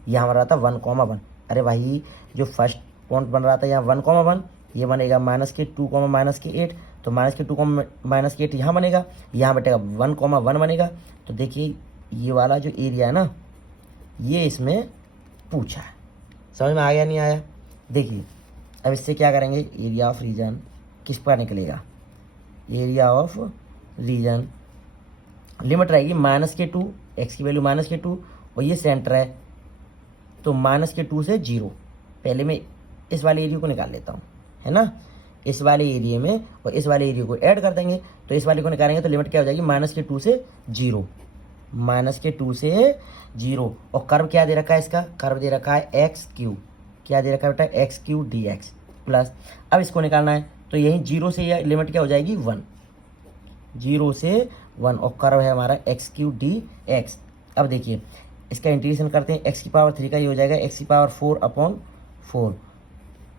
यहाँ बन रहा था 1,1। अरे भाई जो फर्स्ट पॉइंट बन रहा था यहाँ 1,1, ये बनेगा -2, -8, तो -2, -8 यहाँ बनेगा, यहाँ बटेगा 1,1 बनेगा। तो देखिए ये वाला जो एरिया है ना, ये इसमें पूछा है, समझ में आ गया, नहीं आया। देखिए अब इससे क्या करेंगे, एरिया ऑफ रीजन किस पर निकलेगा, एरिया ऑफ रीजन लिमिट रहेगी -2, x की वैल्यू -2, और ये सेंटर है तो -2 से 0। पहले मैं इस वाले एरिया को निकाल लेता हूँ, है ना, इस वाले एरिया में और इस वाले एरिया को ऐड कर देंगे, तो इस वाले को निकालेंगे तो लिमिट क्या हो जाएगी, -2 से 0, -2 से 0। और कर्व क्या दे रखा है, इसका कर्व दे रखा है एक्स क्यू, क्या दे रखा है बेटा, x³ dx प्लस। अब इसको निकालना है तो यही 0 से यह लिमिट क्या हो जाएगी, 1, 0 से 1, और कर्व है हमारा x³ dx। अब देखिए इसका इंटीग्रेशन करते हैं, x की पावर 3 का ये हो जाएगा x की पावर 4/4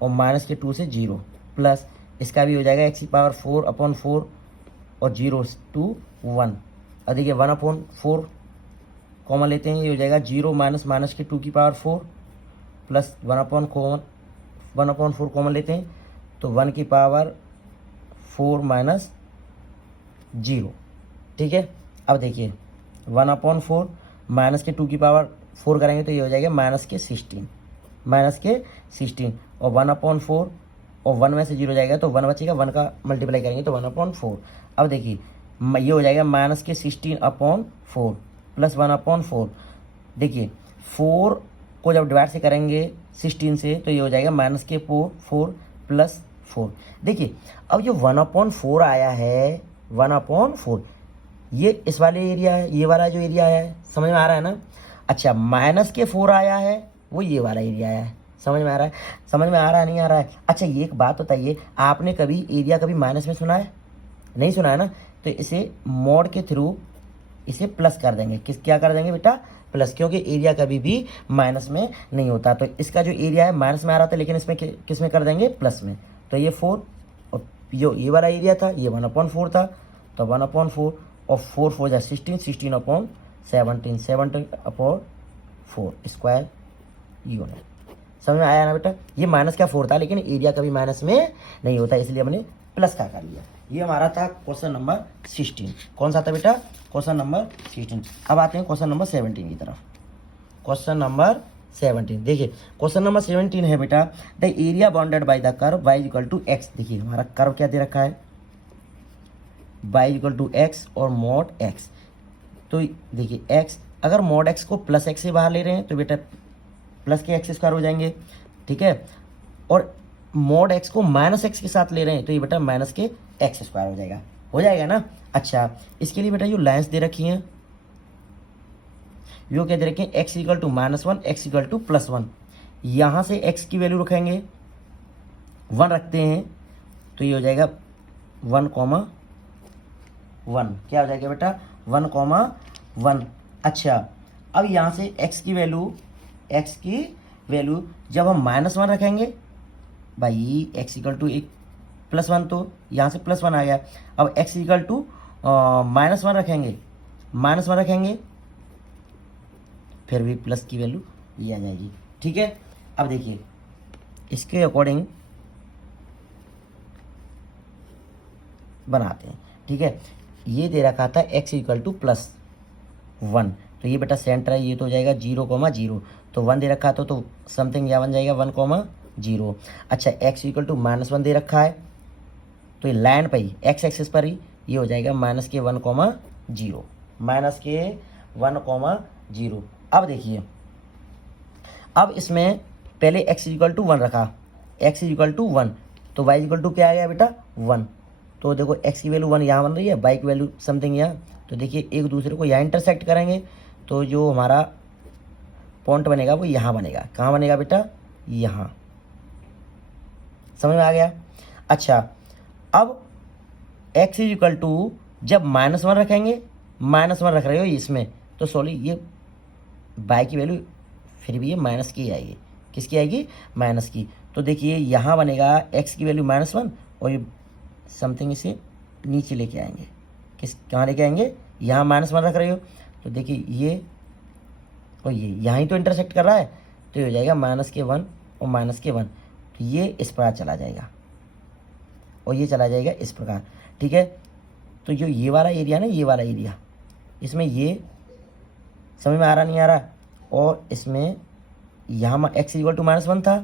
और -2 से 0 प्लस इसका भी हो जाएगा x की पावर 4/4 और 0 to 1। अब देखिए 1/4 कॉमन लेते हैं, ये हो जाएगा 0 -2 की पावर 4 प्लस 1/4 कॉमन लेते हैं तो 1 की पावर 4 माइनस 0। ठीक है। अब देखिए 1/4 -2 की पावर 4 करेंगे तो ये हो जाएगा -16 और 1/4 और 1 में से 0 जाएगा तो 1 बचेगा, 1 का मल्टीप्लाई करेंगे तो 1/4। अब देखिए ये हो जाएगा -16/4 प्लस 1/4। देखिए 4 को जब डिवाइड से करेंगे 16 से तो ये हो जाएगा -4 प्लस 4। देखिए अब जो 1/4 आया है, 1/4 ये इस वाले एरिया है, ये वाला जो एरिया है, समझ में आ रहा है ना। अच्छा -4 आया है, वो ये वाला एरिया है, समझ में आ रहा है, समझ में आ रहा है, नहीं आ रहा है। अच्छा ये एक बात बताइए, आपने कभी एरिया कभी माइनस में सुना है, नहीं सुना है ना, तो इसे मॉड के थ्रू इसे प्लस कर देंगे, क्या कर देंगे बेटा, प्लस, क्योंकि एरिया कभी भी माइनस में नहीं होता। तो इसका जो एरिया है माइनस में आ रहा था, लेकिन इसमें किस में कर देंगे, प्लस में। तो ये 4 और जो ये वाला एरिया था ये 1/4 था, तो 1/4 और 4 4 जा 16, 16/17, 17/4 स्क्वायर यूनिट। समझ में आया ना बेटा। ये माइनस का 4 था, लेकिन एरिया कभी माइनस में नहीं होता, इसलिए हमने प्लस का कर लिया। ये हमारा था क्वेश्चन नंबर 16। कौन सा था बेटा, क्वेश्चन नंबर 16। अब आते हैं क्वेश्चन नंबर 17 की तरफ। क्वेश्चन नंबर 17 देखिए, क्वेश्चन नंबर 17 है बेटा, the area bounded by the curve y equal to x. देखिए हमारा कर्व क्या दे रखा है, y इक्वल टू एक्स और मॉड x। तो देखिए x, अगर मॉड x को प्लस x से बाहर ले रहे हैं तो बेटा प्लस के x² हो जाएंगे, ठीक है। और मॉड एक्स को माइनस एक्स के साथ ले रहे हैं, तो ये बेटा माइनस के एक्स स्क्वायर हो जाएगा ना। अच्छा, इसके लिए बेटा जो लाइन्स दे रखी हैं वो क्या दे रखे हैं, x equal to -1, x equal to +1। यहाँ से एक्स की वैल्यू रखेंगे 1 रखते हैं, तो ये हो जाएगा 1,1। क्या हो जाएगा बेटा, 1,1। अच्छा, अब यहाँ से एक्स की वैल्यू जब हम -1 रखेंगे भाई, एक्स इक्वल टू एक +1, तो यहाँ से +1 आ गया। अब एक्स इक्वल टू -1 रखेंगे, फिर भी प्लस की वैल्यू ये आ जाएगी। ठीक है, अब देखिए इसके अकॉर्डिंग बनाते हैं। ठीक है, ये दे रखा था x इक्वल टू +1, तो ये बेटा सेंटर है, ये तो हो जाएगा 0,0, तो 1 दे रखा था तो समथिंग यहाँ बन जाएगा 1,0। अच्छा, x इक्वल टू -1 दे रखा है, तो ये लाइन पर ही x एक्सिस पर ही ये हो जाएगा -1,0। अब देखिए, अब इसमें पहले x इक्वल टू 1 रखा, x इक्वल टू 1, तो y इक्वल टू क्या आ गया बेटा 1। तो देखो x की वैल्यू 1 यहाँ बन रही है, y की वैल्यू समथिंग यहाँ, तो देखिए एक दूसरे को यहाँ इंटरसेक्ट करेंगे, तो जो हमारा पॉइंट बनेगा वो यहाँ बनेगा। कहाँ बनेगा बेटा, यहाँ। समझ में आ गया। अच्छा, अब x इक्वल टू जब -1 रखेंगे, -1 रख रहे हो इसमें, तो सॉरी ये y की वैल्यू फिर भी ये माइनस की आएगी। किसकी आएगी, माइनस की। तो देखिए यहाँ बनेगा x की वैल्यू -1, और ये समथिंग इसे नीचे लेके आएंगे। कहाँ लेके आएंगे, यहाँ -1 रख रहे हो, तो देखिए ये और ये यहाँ ही तो इंटरसेक्ट कर रहा है, तो ये हो जाएगा -1 और -1, तो ये इस प्रकार चला जाएगा और ये चला जाएगा इस प्रकार। ठीक है, तो जो ये वाला एरिया ना, ये वाला एरिया, इसमें ये समझ में आ रहा नहीं आ रहा, और इसमें यहाँ x इक्वल टू -1 था,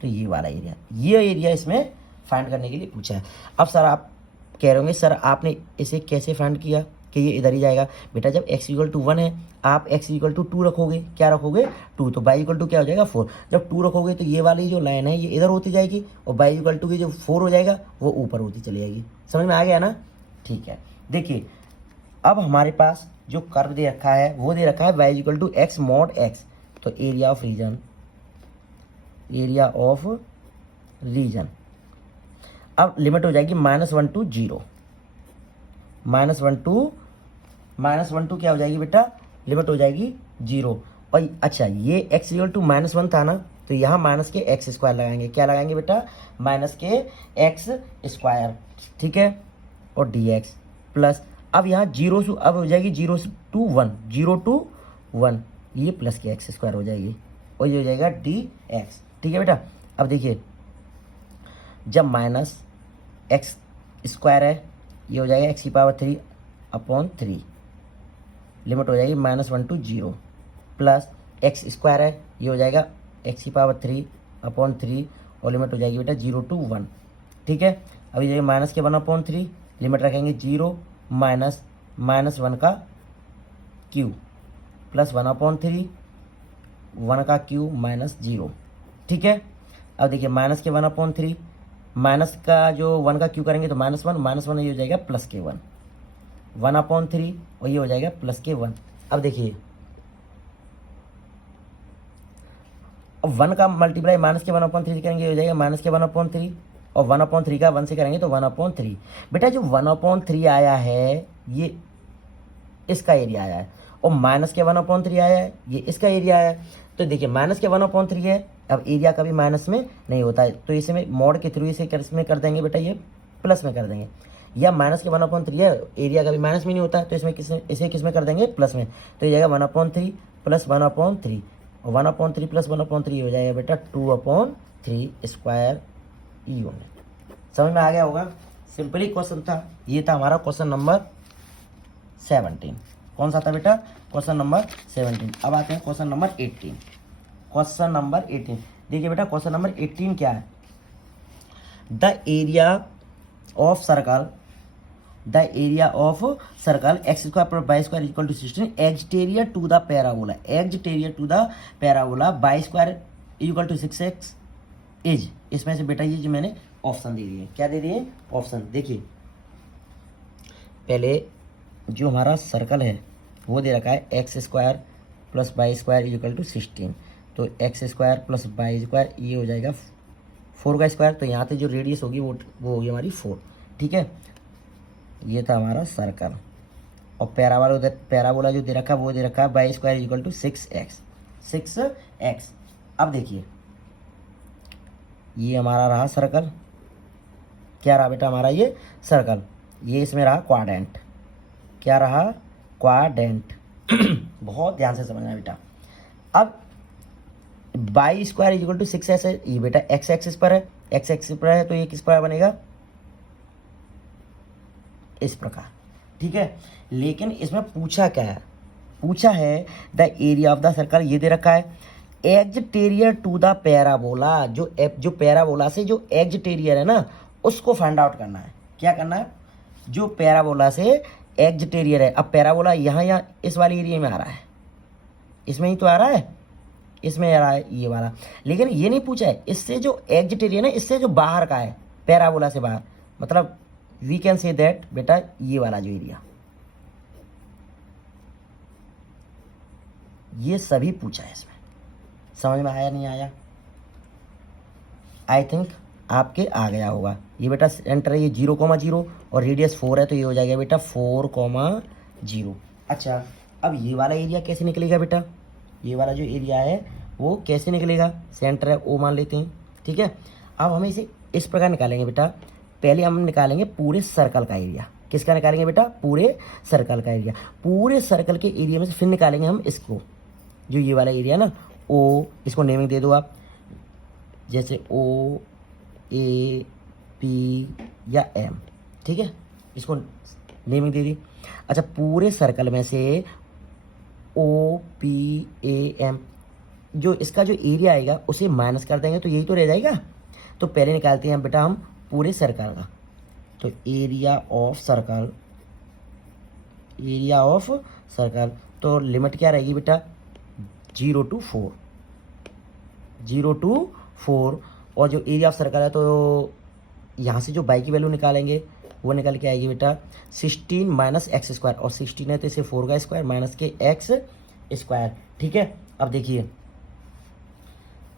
तो ये वाला एरिया, ये एरिया इसमें फाइंड करने के लिए पूछा है। अब सर आप कह रहे होंगे सर आपने इसे कैसे फाइंड किया कि ये इधर ही जाएगा। बेटा जब x इक्वल टू 1 है, आप x इक्वल टू 2 रखोगे, क्या रखोगे 2, तो y इक्वल टू क्या हो जाएगा 4। जब 2 रखोगे तो ये वाली जो लाइन है ये इधर होती जाएगी, और y इक्वल टू की जो 4 हो जाएगा वो ऊपर होती चली जाएगी। समझ में आ गया ना। ठीक है, देखिए अब हमारे पास जो कर्व दे रखा है वो दे रखा है y equal to x mod x, तो एरिया ऑफ रीजन अब लिमिट हो जाएगी -1 to 0, -1 to क्या हो जाएगी बेटा, लिमिट हो जाएगी 0। और अच्छा, ये x इक्वल टू -1 था ना, तो यहाँ माइनस के एक्स स्क्वायर लगाएंगे। क्या लगाएंगे बेटा, माइनस के एक्स स्क्वायर। ठीक है, और dx प्लस, अब यहाँ 0 से अब हो जाएगी 0 to 1, 0 to 1, ये प्लस के एक्स स्क्वायर हो जाएगी, और ये हो जाएगा dx। ठीक है बेटा, अब देखिए जब माइनस एक्स स्क्वायर है, ये हो जाएगा x⁻³ लिमिट हो जाएगी -1 to 0, प्लस एक्स स्क्वायर है, ये हो जाएगा x⁻³ और लिमिट हो जाएगी बेटा 0 to 1। ठीक है, अभी जाएगा माइनस के 1/3, लिमिट रखेंगे 0 माइनस -1 का क्यूब प्लस 1/3, 1 का क्यूब माइनस 0। ठीक है, अब देखिए माइनस के 1/3, माइनस का जो 1 का क्यूब करेंगे तो -1 ये हो जाएगा प्लस के 1, 1/3 और ये हो जाएगा प्लस के 1। अब देखिए अब 1 का मल्टीप्लाई माइनस के 1/3 करेंगे, ये हो जाएगा माइनस के 1/3, और 1/3 का 1 से करेंगे तो 1/3। बेटा जो 1/3 आया है ये इसका एरिया आया है, और माइनस के 1/3 आया है ये इसका एरिया आया है। तो देखिए माइनस के 1/3 है, अब एरिया कभी माइनस में नहीं होता है, तो इसे मॉड के थ्रू इसे इसमें कर देंगे बेटा, ये प्लस में कर देंगे। या माइनस के 1/3 है, एरिया कभी माइनस में नहीं होता है, तो इसमें इसे किस में कर देंगे, प्लस में। तो ये जाएगा 1/3 प्लस 1/3, और 1/3 प्लस 1/3 हो जाएगा बेटा 2/3 स्क्वायर यूनिट। समझ में आ गया होगा, सिंपली क्वेश्चन था। ये था हमारा क्वेश्चन नंबर 17। कौन सा था बेटा, क्वेश्चन नंबर 17। अब आते हैं क्वेश्चन नंबर 18। क्वेश्चन नंबर 18 देखिए बेटा, क्वेश्चन नंबर 18 क्या है, the area of circle x² + y² = 16 exterior to the parabola y² = 6x is, इसमें से बेटा ये जो मैंने ऑप्शन दे दिए, क्या दे दिए, ऑप्शन। देखिए पहले जो हमारा सर्कल है वो दे रखा है x square plus y square equal to 16, तो x square plus y square ये हो जाएगा 4 का स्क्वायर, तो यहाँ से जो रेडियस होगी वो होगी हमारी 4, ठीक है। ये था हमारा सर्कल, और पैराबोला जो दे रखा है वो दे रखा है y square equal to 6x। अब देखिए ये हमारा रहा सर्कल, क्या रहा बेटा हमारा ये सर्कल, ये इसमें रहा क्वाड्रेंट, क्या रहा, क्वाड्रेंट। बहुत ध्यान से समझना बेटा। अब Y square equal to 6x है, ये बेटा एक्स एक्सिस पर है, एक्स एक्सिस पर है तो ये किस पर बनेगा, इस प्रकार, ठीक है। लेकिन इसमें पूछा क्या है, पूछा है the area of the circle, ये दे रखा है एग्जटेरियर टू द पैराबोला, जो पैराबोला से जो एग्जटेरियर है ना उसको फाइंड आउट करना है। क्या करना है, जो पैराबोला से एग्जटेरियर है। अब पैराबोला यहाँ इस वाले एरिया में आ रहा है, इसमें ही तो आ रहा है, इसमें आ रहा है ये वाला, लेकिन ये नहीं पूछा है इससे जो एग्जटेरियर है इससे जो बाहर का है, पैराबोला से बाहर, मतलब वी कैन से दैट बेटा ये वाला जो एरिया, ये सभी पूछा है इसमें। समझ में आया नहीं आया, आई थिंक आपके आ गया होगा। ये बेटा सेंटर है, ये 0,0 और रेडियस 4 है, तो ये हो जाएगा बेटा 4,0। अच्छा अब ये वाला एरिया कैसे निकलेगा बेटा, ये वाला जो एरिया है वो कैसे निकलेगा, सेंटर है ओ मान लेते हैं, ठीक है। अब हमें इसे इस प्रकार निकालेंगे बेटा, पहले हम निकालेंगे पूरे सर्कल का एरिया। किसका निकालेंगे बेटा, पूरे सर्कल का एरिया। पूरे सर्कल के एरिया में से फिर निकालेंगे हम इसको, जो ये वाला एरिया ना ओ, इसको नेमिंग दे दो आप, जैसे ओ ए पी या एम, ठीक है, इसको नेमिंग दे दी। अच्छा पूरे सर्कल में से ओ पी ए एम, जो इसका जो एरिया आएगा उसे माइनस कर देंगे तो यही तो रह जाएगा। तो पहले निकालते हैं बेटा हम पूरे सर्कल का, तो area of circle, area of circle, तो लिमिट क्या रहेगी बेटा 0 to 4, 0 to 4। और जो एरिया ऑफ सर्कल है तो यहाँ से जो बाई की वैल्यू निकालेंगे वो निकल के आएगी बेटा 16 माइनस एक्स स्क्वायर, और 16 है तो इसे 4 का स्क्वायर माइनस के एक्स स्क्वायर, ठीक है। अब देखिए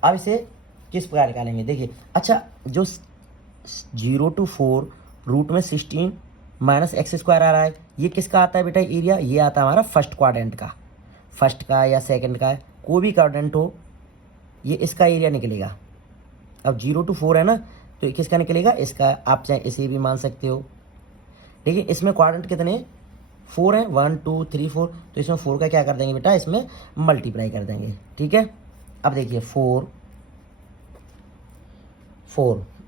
अब इसे किस प्रकार निकालेंगे, देखिए अच्छा जो 0 to 4 रूट में 16 माइनस एक्स स्क्वायर आ रहा है, ये किसका आता है बेटा एरिया, ये आता है हमारा फर्स्ट क्वाड्रेंट का, फर्स्ट का या सेकंड का, कोई भी क्वाड्रेंट हो ये इसका एरिया निकलेगा। अब 0 to 4 है ना, तो किसका निकलेगा, इसका। आप चाहे इसे भी मान सकते हो, लेकिन इसमें क्वाड्रेंट कितने 4 हैं, 1 2 3 4, तो इसमें 4 का क्या कर देंगे बेटा, इसमें मल्टीप्लाई कर देंगे, ठीक है। अब देखिए 4,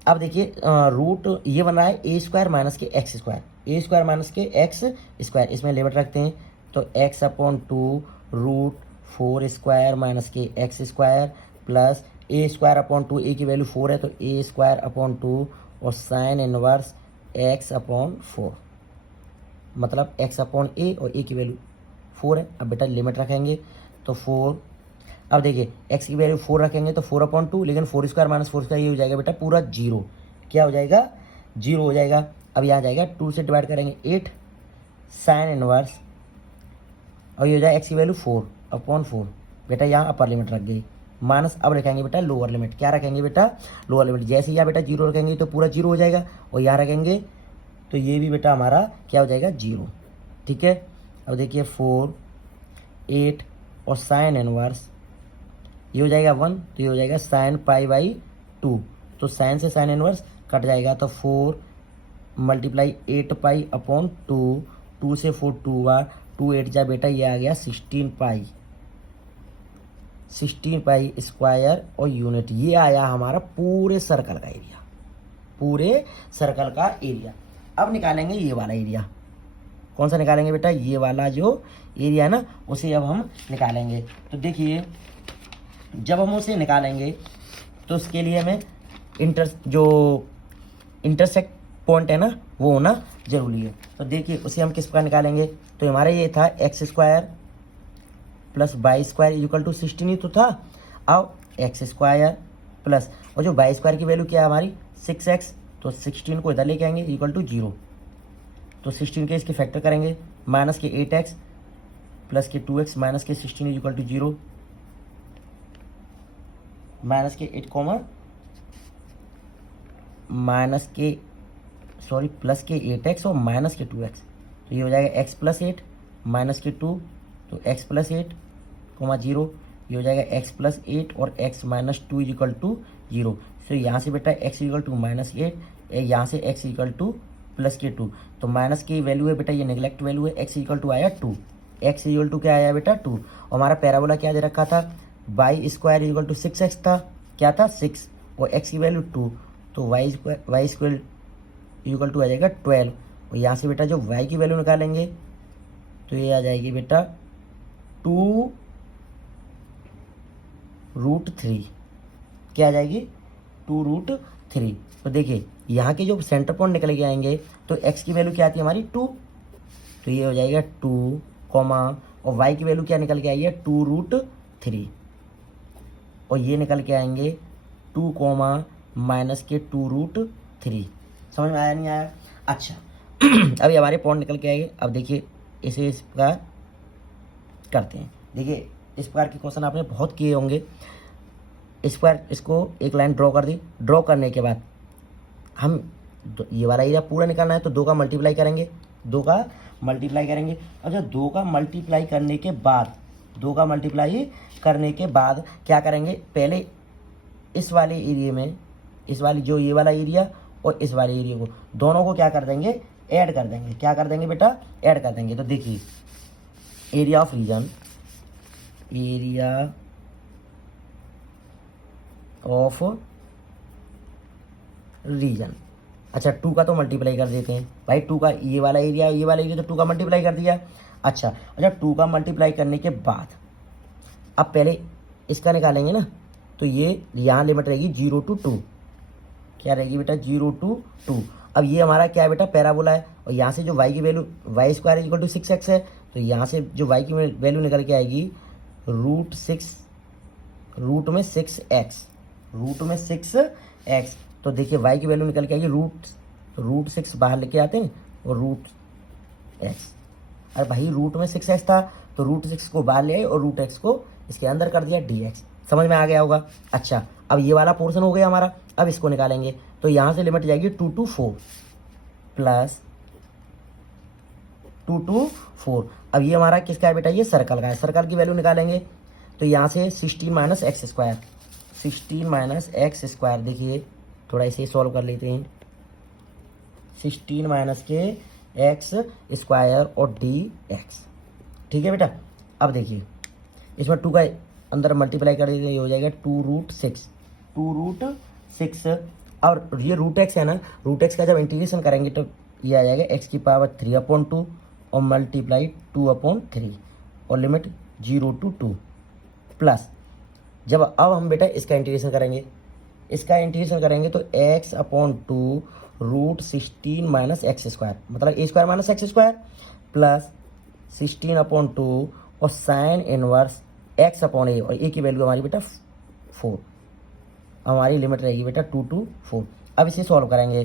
अब देखिए रूट ये बन रहा है ए स्क्वायर माइनस के एक्स स्क्वायर, ए स्क्वायर माइनस के एक्स स्क्वायर, इसमें लिमिट रखते हैं तो x/2 रूट 4 स्क्वायर माइनस के एक्स स्क्वायर प्लस ए स्क्वायर अपॉन 2, ए की वैल्यू 4 है तो ए स्क्वायर अपॉन 2 और साइन इनवर्स x/4, मतलब x/a और a की वैल्यू 4 है। अब बेटा लिमिट रखेंगे तो 4, अब देखिए x की वैल्यू 4 रखेंगे तो 4/2, लेकिन 4 स्क्वायर माइनस 4 स्क्वायर ये हो जाएगा बेटा पूरा 0, क्या हो जाएगा 0 हो जाएगा। अब यहाँ जाएगा 2 से डिवाइड करेंगे 8 साइन इनवर्स, और ये हो जाएगा x की वैल्यू 4/4, बेटा यहाँ अपर लिमिट रख गई माइनस। अब रखेंगे बेटा लोअर लिमिट, क्या रखेंगे बेटा लोअर लिमिट, जैसे यहाँ बेटा 0 रखेंगे तो पूरा 0 हो जाएगा, और यहाँ रखेंगे तो ये भी बेटा हमारा क्या हो जाएगा 0, ठीक है। अब देखिए 4 8 और साइन इनवर्स ये हो जाएगा 1, तो ये हो जाएगा साइन π/2, तो साइन से साइन इनवर्स कट जाएगा तो 4 मल्टीप्लाई 8π/2, 2 से 4 2 बार 2 8 जा बेटा ये आ गया 16π स्क्वायर और यूनिट, ये आया हमारा पूरे सर्कल का एरिया, पूरे सर्कल का एरिया। अब निकालेंगे ये वाला एरिया, कौन सा निकालेंगे बेटा, ये वाला जो एरिया है ना उसे अब हम निकालेंगे। तो देखिए जब हम उसे निकालेंगे तो उसके लिए हमें इंटरसेक्ट पॉइंट है ना वो होना जरूरी है। तो देखिए उसे हम किस प्रकार निकालेंगे, तो हमारा ये था x square plus y square equal to 16 ही तो था। अब एक्स स्क्वायर प्लस, और जो वाई स्क्वायर की वैल्यू क्या है हमारी 6x, तो 16 को इधर लेके आएंगे इक्वल टू 0, तो 16 के इसके फैक्टर करेंगे, माइनस के 8x प्लस के 2x माइनस के 16 इक्वल टू 0, माइनस के 8 कॉमा माइनस के सॉरी प्लस के 8x और माइनस के 2x, तो ये हो जाएगा x प्लस 8 माइनस के 2, तो x प्लस 8 कोमा 0, ये हो जाएगा x प्लस 8 और x माइनस 2 इक्वल टू 0। तो यहाँ से बेटा x इक्वल टू माइनस 8, यहाँ से x इक्वल टू प्लस के 2, तो माइनस की वैल्यू है बेटा ये नेगलेक्ट वैल्यू है, x इक्वल टू आया 2, x इक्वल टू क्या आया बेटा 2, और हमारा पैराबोला क्या दे रखा था Y square equal to 6x था, क्या था 6 और x की वैल्यू 2, तो वाई स्क्वायर इक्वल टू आ जाएगा 12, और यहाँ से बेटा जो y की वैल्यू निकालेंगे तो ये आ जाएगी बेटा 2 रूट 3, क्या आ जाएगी 2 रूट 3। तो देखिए यहाँ के जो सेंटर पॉइंट निकल के आएंगे तो x की वैल्यू क्या आती है हमारी 2, तो ये हो जाएगा 2 कॉमा, और y की वैल्यू क्या निकल के आई है 2 रूट 3, और ये निकल के आएंगे 2 कॉमा माइनस के 2 रूट 3। समझ में आया नहीं आया? अच्छा अभी हमारे पॉइंट निकल के आएंगे। अब देखिए इसे इस प्रकार करते हैं। देखिए इस प्रकार के क्वेश्चन आपने बहुत किए होंगे। इस पर इसको एक लाइन ड्रॉ कर दी, ड्रॉ करने के बाद हम ये वाला एरिया पूरा निकालना है तो 2 का मल्टीप्लाई करेंगे, 2 का मल्टीप्लाई करेंगे। और जब 2 का मल्टीप्लाई करने के बाद 2 का मल्टीप्लाई करने के बाद क्या करेंगे, पहले इस वाले एरिया में इस वाली जो ये वाला एरिया और इस वाले एरिया को दोनों को क्या कर देंगे, ऐड कर देंगे। क्या कर देंगे बेटा, ऐड कर देंगे। तो देखिए area of region, area of region, अच्छा 2 का तो मल्टीप्लाई कर देते हैं भाई, 2 का ये वाला एरिया तो 2 का मल्टीप्लाई कर दिया। अच्छा 2 का मल्टीप्लाई करने के बाद अब पहले इसका निकालेंगे ना, तो ये यहाँ लिमिट रहेगी 0 to 2, क्या रहेगी बेटा 0 to 2। अब ये हमारा क्या है बेटा पैराबोला है, और यहाँ से जो y की value y square equal to 6x है, तो यहाँ से जो y की वैल्यू निकल के आएगी रूट में 6x। तो देखिए y की वैल्यू निकल के आएगी रूट 6 बाहर लेके आते हैं और रूट x। अरे भाई रूट में 6x था तो रूट 6 को बाहर ले आए और रूट x को इसके अंदर कर दिया dx। समझ में आ गया होगा। अच्छा अब ये वाला पोर्शन हो गया हमारा, अब इसको निकालेंगे तो यहाँ से लिमिट जाएगी 2 to 4 प्लस 2 to 4। अब ये हमारा किसका है बेटा, ये सर्कल का है। सर्कल की वैल्यू निकालेंगे तो यहाँ से 16 माइनस एक्स स्क्वायर, देखिए थोड़ा इसे सॉल्व कर लेते हैं। 16 माइनस के एक्स स्क्वायर और dx, ठीक है बेटा। अब देखिए इसमें 2 का अंदर मल्टीप्लाई कर देते हैं, ये हो जाएगा 2 रूट 6। और ये रूट एक्स है ना, रूट एक्स का जब इंटीग्रेशन करेंगे तो ये आ जाएगा x की पावर 3/2 और मल्टीप्लाई 2/3 और लिमिट 0 to 2 प्लस। जब अब हम बेटा इसका इंटीग्रेशन करेंगे तो x/2 root 16 minus x square, मतलब a square minus x square plus 16/2 और साइन इनवर्स x/a, और a की वैल्यू हमारी बेटा 4। हमारी लिमिट रहेगी बेटा 2 to 4। अब इसे सॉल्व करेंगे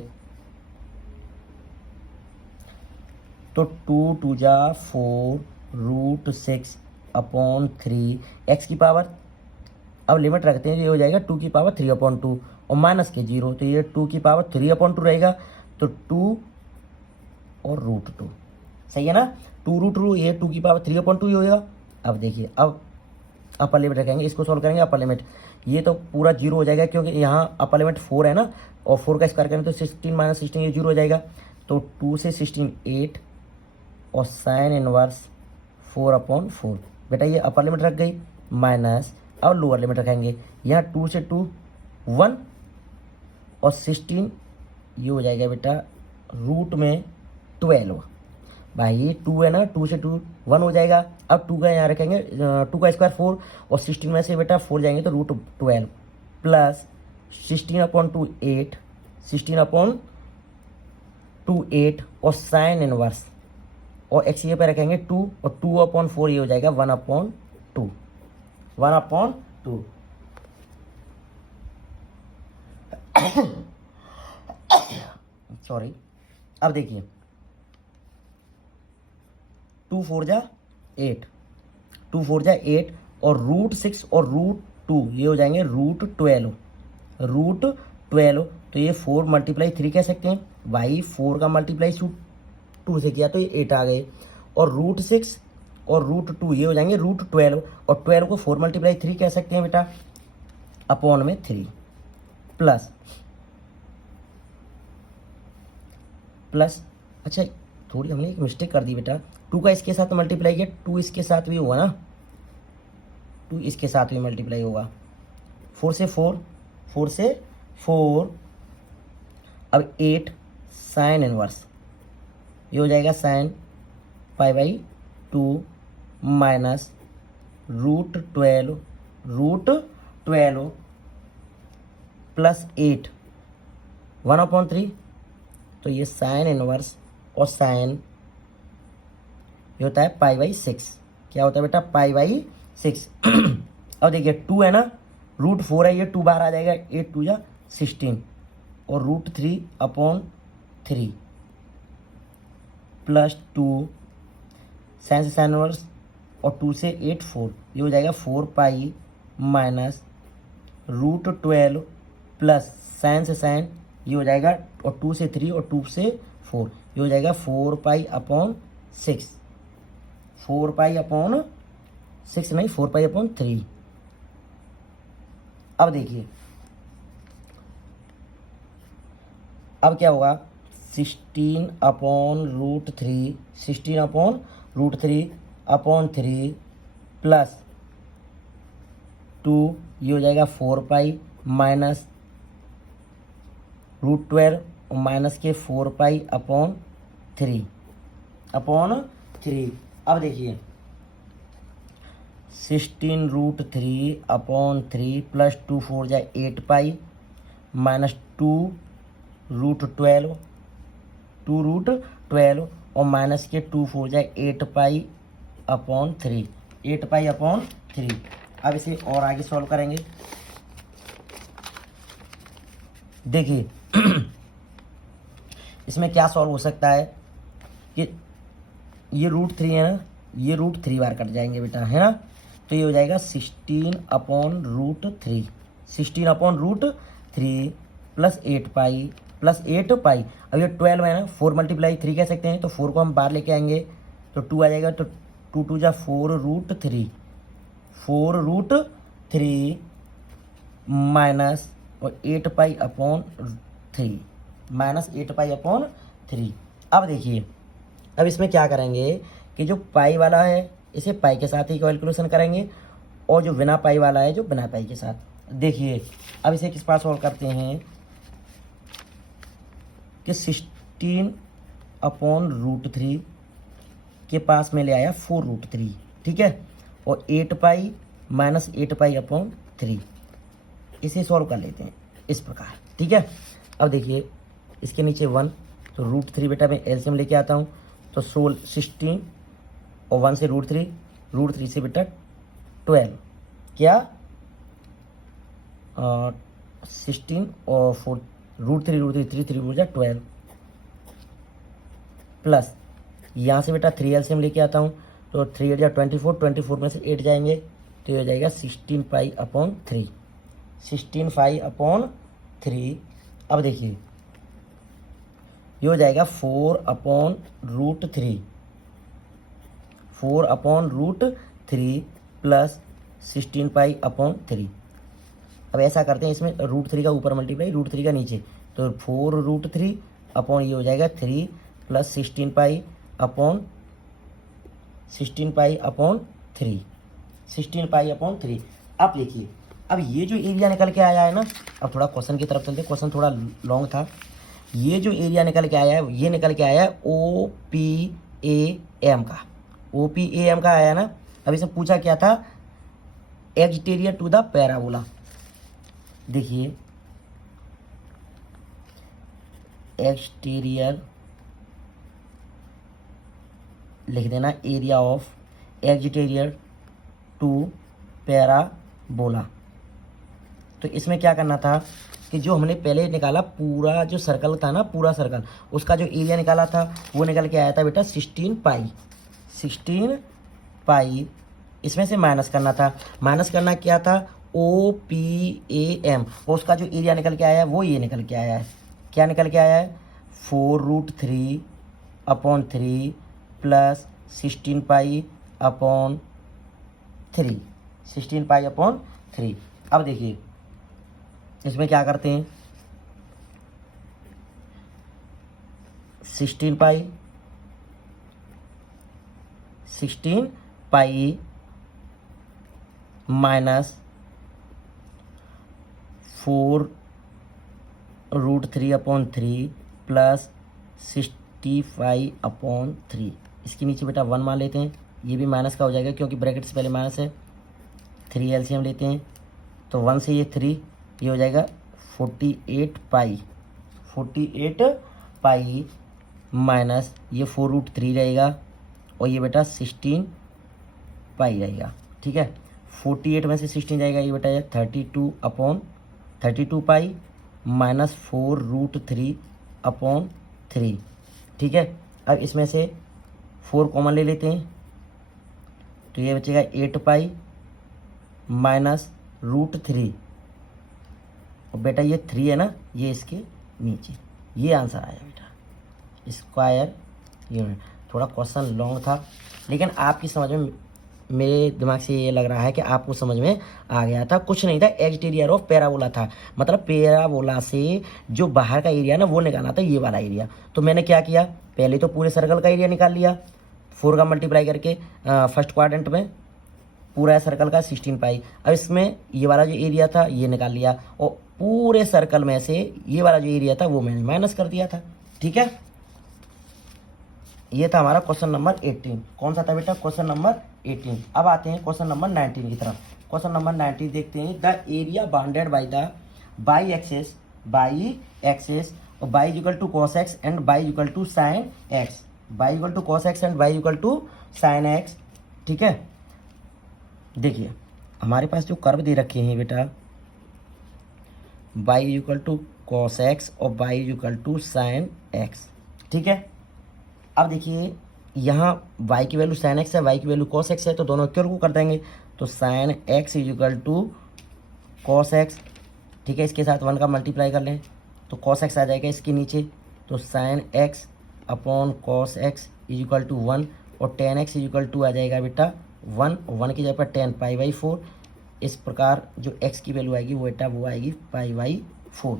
तो 2 2 जा 4 रूट 6/3 x की पावर, अब लिमिट रखते हैं, ये हो जाएगा 2 की पावर 3/2 और माइनस के 0, तो ये 2 की पावर 3/2 रहेगा, तो 2 और रूट 2, सही है ना। 2 रूट 2 ये 2 की पावर 3/2 ही होगा। अब देखिए अब अपर लिमिट रखेंगे, इसको सॉल्व करेंगे अपर लिमिट, ये तो पूरा 0 हो जाएगा क्योंकि यहाँ अपर लिमिट 4 है ना, और 4 का स्क्वायर करेंगे तो 16 माइनस 16 ये 0 हो जाएगा, तो 2 से 16 8 और साइन इनवर्स 4/4 बेटा, ये अपर लिमिट रख गई माइनस। अब लोअर लिमिट रखेंगे, यहाँ 2 से 2 1 और 16 ये हो जाएगा बेटा रूट में 12। भाई ये 2 है ना, 2 से 2 1 हो जाएगा। अब 2 का यहाँ रखेंगे, 2 का स्क्वायर 4 और 16 में से बेटा 4 जाएंगे तो रूट 12 प्लस 16/2 8, 16/2 8 और साइन इनवर्स और x ये पे रखेंगे 2 और 2/4 ये हो जाएगा 1/2। सॉरी। अब देखिए 2 4 जा 8, 2 4 जा 8 और √6 और √2 ये हो जाएंगे √12। तो ये 4 × 3 कह सकते हैं भाई। 4 का मल्टीप्लाई 2 से किया तो ये 8 आ गए। और √6 और √2 ये हो जाएंगे √12 और 12 को 4 × 3 कह सकते हैं बेटा, अपॉन में 3 प्लस अच्छा थोड़ी हमने एक मिस्टेक कर दी बेटा। 2 का इसके साथ मल्टीप्लाई किया, 2 इसके साथ भी होगा ना, 2 इसके साथ भी मल्टीप्लाई होगा। 4 से 4 अब 8 साइन इनवर्स ये हो जाएगा साइन π/2 माइनस √12 प्लस 8 1/3। तो ये साइन इनवर्स और साइन ये होता है π/6। क्या होता है बेटा π/6। अब देखिए 2 है ना, √4 है, ये 2 बाहर आ जाएगा, 8 2 जा 16 और √3/3 प्लस 2 साइन से साइन इनवर्स और 2 से 8 4 ये हो जाएगा 4π माइनस √12 प्लस साइन से साइन ये हो जाएगा और 2 से 3 और 2 से 4 ये हो जाएगा 4π/6 4π/6 नहीं 4π/3। अब देखिए अब क्या होगा 16/√3 प्लस 2 ये हो जाएगा 4π माइनस √12 और माइनस के 4π/3 अब देखिए 16√3/3 प्लस 2 4 जा 8π माइनस 2√12 और माइनस के 2 4 जा 8π/3। अब इसे और आगे सॉल्व करेंगे। देखिए इसमें क्या सॉल्व हो सकता है कि ये √3 है ना, ये √3 बार कट जाएंगे बेटा, है ना। तो ये हो जाएगा 16/√3 प्लस 8π। अब ये 12 है ना, 4 × 3 कह सकते हैं, तो 4 को हम बाहर लेके आएंगे तो 2 आ जाएगा। तो 2 2 जा 4√3 माइनस और 8π/3 माइनस 8π/3। अब देखिए अब इसमें क्या करेंगे कि जो पाई वाला है इसे पाई के साथ ही कैलकुलेशन करेंगे और जो बिना पाई वाला है जो बिना पाई के साथ। देखिए अब इसे किस पास सॉल्व करते हैं कि 16/√3 के पास में ले आया 4√3, ठीक है, और 8π माइनस 8π/3 इसे सॉल्व कर लेते हैं इस प्रकार, ठीक है। अब देखिए इसके नीचे 1 तो √3 बेटा मैं एलसीएम लेके आता हूँ तो 16 और 1 से √3 से बेटा 12 क्या 16 और 4 √3 3 हो जाए 12 प्लस यहाँ से बेटा 3 एलसीएम लेके आता हूँ तो 3 8 जा 24 में से 8 जाएंगे तो ये हो जाएगा 16π/3 16π/3। अब देखिए ये हो जाएगा 4/√3 प्लस 16π/3। अब ऐसा करते हैं इसमें √3 का ऊपर मल्टीप्लाई √3 का नीचे तो 4√3 अपॉन ये हो जाएगा 3 प्लस 16π/3। अब देखिए अब ये जो एरिया निकल के आया है ना, अब थोड़ा क्वेश्चन की तरफ चलते हैं, क्वेश्चन थोड़ा लॉन्ग था। ये जो एरिया निकल के आया है ये निकल के आया है OPAM का आया ना। अब इसमें पूछा क्या था एक्सटीरियर टू द पैराबोला। देखिए एक्सटीरियर लिख देना area of exterior to parabola. तो इसमें क्या करना था कि जो हमने पहले निकाला पूरा जो सर्कल था ना, पूरा सर्कल, उसका जो एरिया निकाला था वो निकल के आया था बेटा 16 पाई। 16 पाई इसमें से माइनस करना था। माइनस करना क्या था, OPAM, और उसका जो एरिया निकल के आया है वो ये निकल के आया है। क्या निकल के आया है, 4√3/3 plus 16 pi upon 3। 16 pi upon 3। अब देखिए इसमें क्या करते हैं, 16 पाई माइनस 4√3/3 प्लस 65/3। इसके नीचे बेटा 1 मान लेते हैं, ये भी माइनस का हो जाएगा क्योंकि ब्रैकेट से पहले माइनस है। 3 एलसीएम लेते हैं तो 1 से ये 3, ये हो जाएगा 48 पाई। 48 पाई माइनस ये 4√3 रहेगा और ये बेटा 16 पाई रहेगा। ठीक है, 48 में से 16 जाएगा, ये बेटा 32 पाई माइनस 4√3/3। ठीक है, अब इसमें से 4 कॉमन ले लेते हैं तो ये बचेगा 8 पाई माइनस √3, और बेटा ये 3 है ना, ये इसके नीचे, ये आंसर आया बेटा स्क्वायर यूनिट। थोड़ा क्वेश्चन लॉन्ग था लेकिन आपकी समझ में, मेरे दिमाग से ये लग रहा है कि आपको समझ में आ गया था। कुछ नहीं था, एक्सटीरियर ऑफ पैराबोला था, मतलब पैराबोला से जो बाहर का एरिया ना वो निकालना था, ये वाला एरिया। तो मैंने क्या किया, पहले तो पूरे सर्कल का एरिया निकाल लिया 4 का मल्टीप्लाई करके फर्स्ट क्वाड्रेंट में पूरा सर्कल का 16 पाई। अब इसमें ये वाला जो एरिया था ये निकाल लिया और पूरे सर्कल में से ये वाला जो एरिया था वो मैंने माइनस कर दिया था। ठीक है, ये था हमारा क्वेश्चन नंबर 18। कौन सा था बेटा, क्वेश्चन नंबर 18। अब आते हैं क्वेश्चन नंबर 19 की तरफ। क्वेश्चन नंबर 19 देखते हैं, the area bounded by the y axis और y equal to cos x and y equal to sine x. Y equal to cos x and y equal to sine x. ठीक है, देखिए हमारे पास जो curve दे रखे हैं बेटा, y equal to cos x और y equal to sine x. ठीक है, अब देखिए यहाँ y की वैल्यू साइन एक्स है, y की वैल्यू कॉस एक्स है, तो दोनों इक्वल को कर देंगे तो sine x is equal to cos x. ठीक है, इसके साथ 1 का मल्टीप्लाई कर लें तो कॉस एक्स आ जाएगा इसके नीचे, तो sine x upon cos x is equal to 1 और tan x is equal to आ जाएगा बेटा 1 और 1 की जगह पर 10 पाई/4। इस प्रकार जो x की वैल्यू आएगी वो बेटा वो आएगी पाई/4।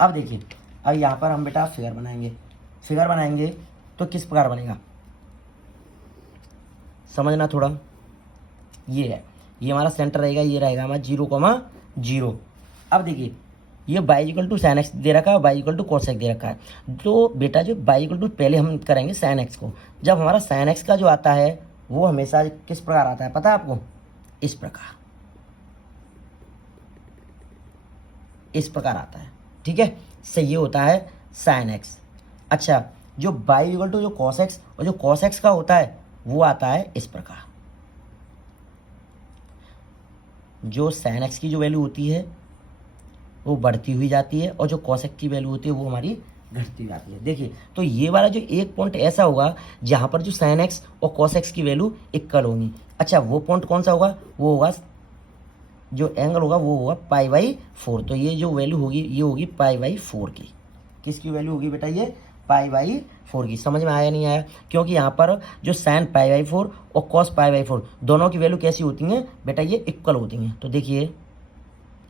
अब देखिए, अब यहाँ पर हम बेटा फिगर बनाएंगे तो किस प्रकार बनेगा समझना थोड़ा। ये है, ये हमारा सेंटर रहेगा, ये रहेगा हमारा 0,0। अब देखिए ये y equal to sine x दे रखा है, y equal to cos x दे रखा है। तो बेटा जो बाई इक्वल टू पहले हम करेंगे साइन एक्स को। जब हमारा साइन एक्स का जो आता है वो हमेशा किस प्रकार आता है पता है आपको, इस प्रकार आता है। ठीक है, से ये होता है साइन एक्स। अच्छा, जो बाई इक्वल टू जो कॉस एक्स और जो कॉस एक्स का होता है वो आता है इस प्रकार। जो साइन एक्स की जो वैल्यू होती है वो बढ़ती हुई जाती है और जो कॉस एक्स की वैल्यू होती है वो हमारी घटती जाती है। देखिए तो ये वाला जो एक पॉइंट ऐसा होगा जहाँ पर जो साइन एक्स और कॉस एक्स की वैल्यू इक्वल होंगी। अच्छा, वो पॉइंट कौन सा होगा, वो होगा जो एंगल होगा वो होगा पाई/4। तो ये जो वैल्यू होगी ये होगी पाई/4 की। किसकी वैल्यू होगी बेटा, ये पाई/4 की। समझ में आया नहीं आया, क्योंकि यहाँ पर जो साइन पाई/4 और कॉस पाई/4 दोनों की वैल्यू कैसी होती हैं बेटा, ये इक्वल होती हैं। तो देखिए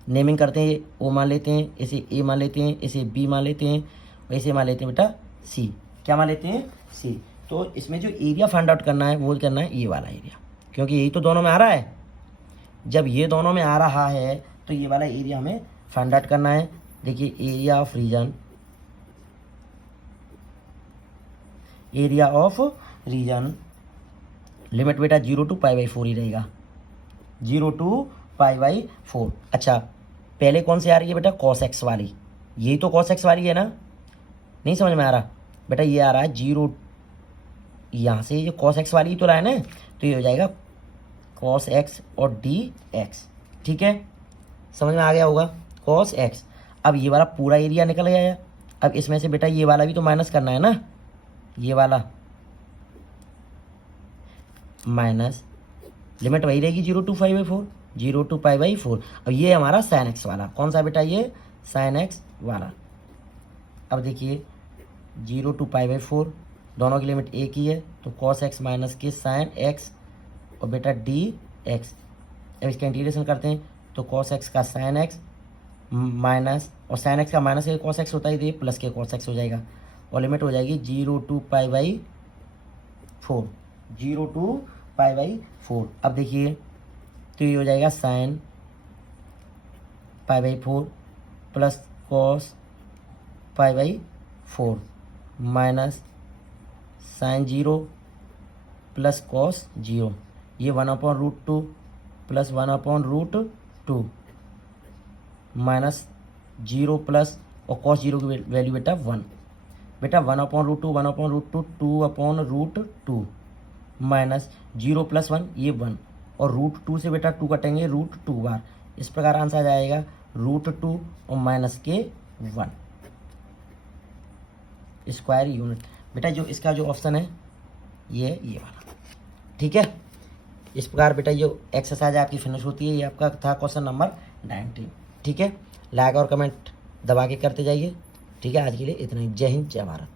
नेमिंग करते हैं, ये ओ मान लेते हैं, इसे ए मान लेते हैं, इसे बी मान लेते हैं, वैसे मान लेते हैं बेटा सी। क्या मान लेते हैं, सी। तो इसमें जो एरिया फाइंड आउट करना है वो करना है ये वाला एरिया, क्योंकि यही तो दोनों में आ रहा है। जब ये दोनों में आ रहा है तो ये वाला एरिया हमें फाइंड आउट करना है। देखिए एरिया ऑफ रीजन लिमिट बेटा 0 to पाई/4 ही रहेगा, 0 to पाई/4। अच्छा, पहले कौन सी आ रही है बेटा, कॉस एक्स वाली। यही तो कॉस एक्स वाली है ना, नहीं समझ में आ रहा बेटा, ये आ रहा है 0, यहाँ से ये कॉस एक्स वाली तो रहा है ना, तो ये हो जाएगा कॉस एक्स और डी एक्स। ठीक है, समझ में आ गया होगा, कॉस एक्स। अब ये वाला पूरा एरिया निकल गया है। अब इसमें से बेटा ये वाला भी तो माइनस करना है ना, ये वाला माइनस, लिमिट वही रहेगी 0 to 5/4, 0 to π/4। अब ये हमारा साइन एक्स वाला कौन सा बेटा, ये साइन एक्स वाला। अब देखिए 0 to π/4 दोनों की लिमिट एक ही है, तो कॉस एक्स माइनस के साइन एक्स और बेटा डी एक्स। अब इसका इंटीग्रेशन करते हैं तो कॉस एक्स का साइन एक्स माइनस, और साइन एक्स का माइनस के कॉस एक्स होता है, तो ये प्लस के कॉस एक्स हो जाएगा, और लिमिट हो जाएगी 0 to π/4, 0 to π/4। अब देखिए तो ये हो जाएगा sine π/4 plus cos π/4 minus sine 0 plus cos 0, ये 1/√2 प्लस 1/√2 माइनस 0 प्लस, और कॉस 0 की वैल्यू बेटा 1, बेटा 1/√2 1/√2 2/√2 माइनस 0 प्लस 1 ये 1, और √2 से बेटा 2 कटेंगे √2 बार। इस प्रकार आंसर आ जाएगा √2 और माइनस के 1 स्क्वायर यूनिट। बेटा जो इसका जो ऑप्शन है ये वाला, ठीक है। इस प्रकार बेटा जो एक्सरसाइज आपकी फिनिश होती है, ये आपका था क्वेश्चन नंबर 19, ठीक है। लाइक और कमेंट दबा के करते जाइए, ठीक है। आज के लिए इतना ही। जय हिंद, जय भारत।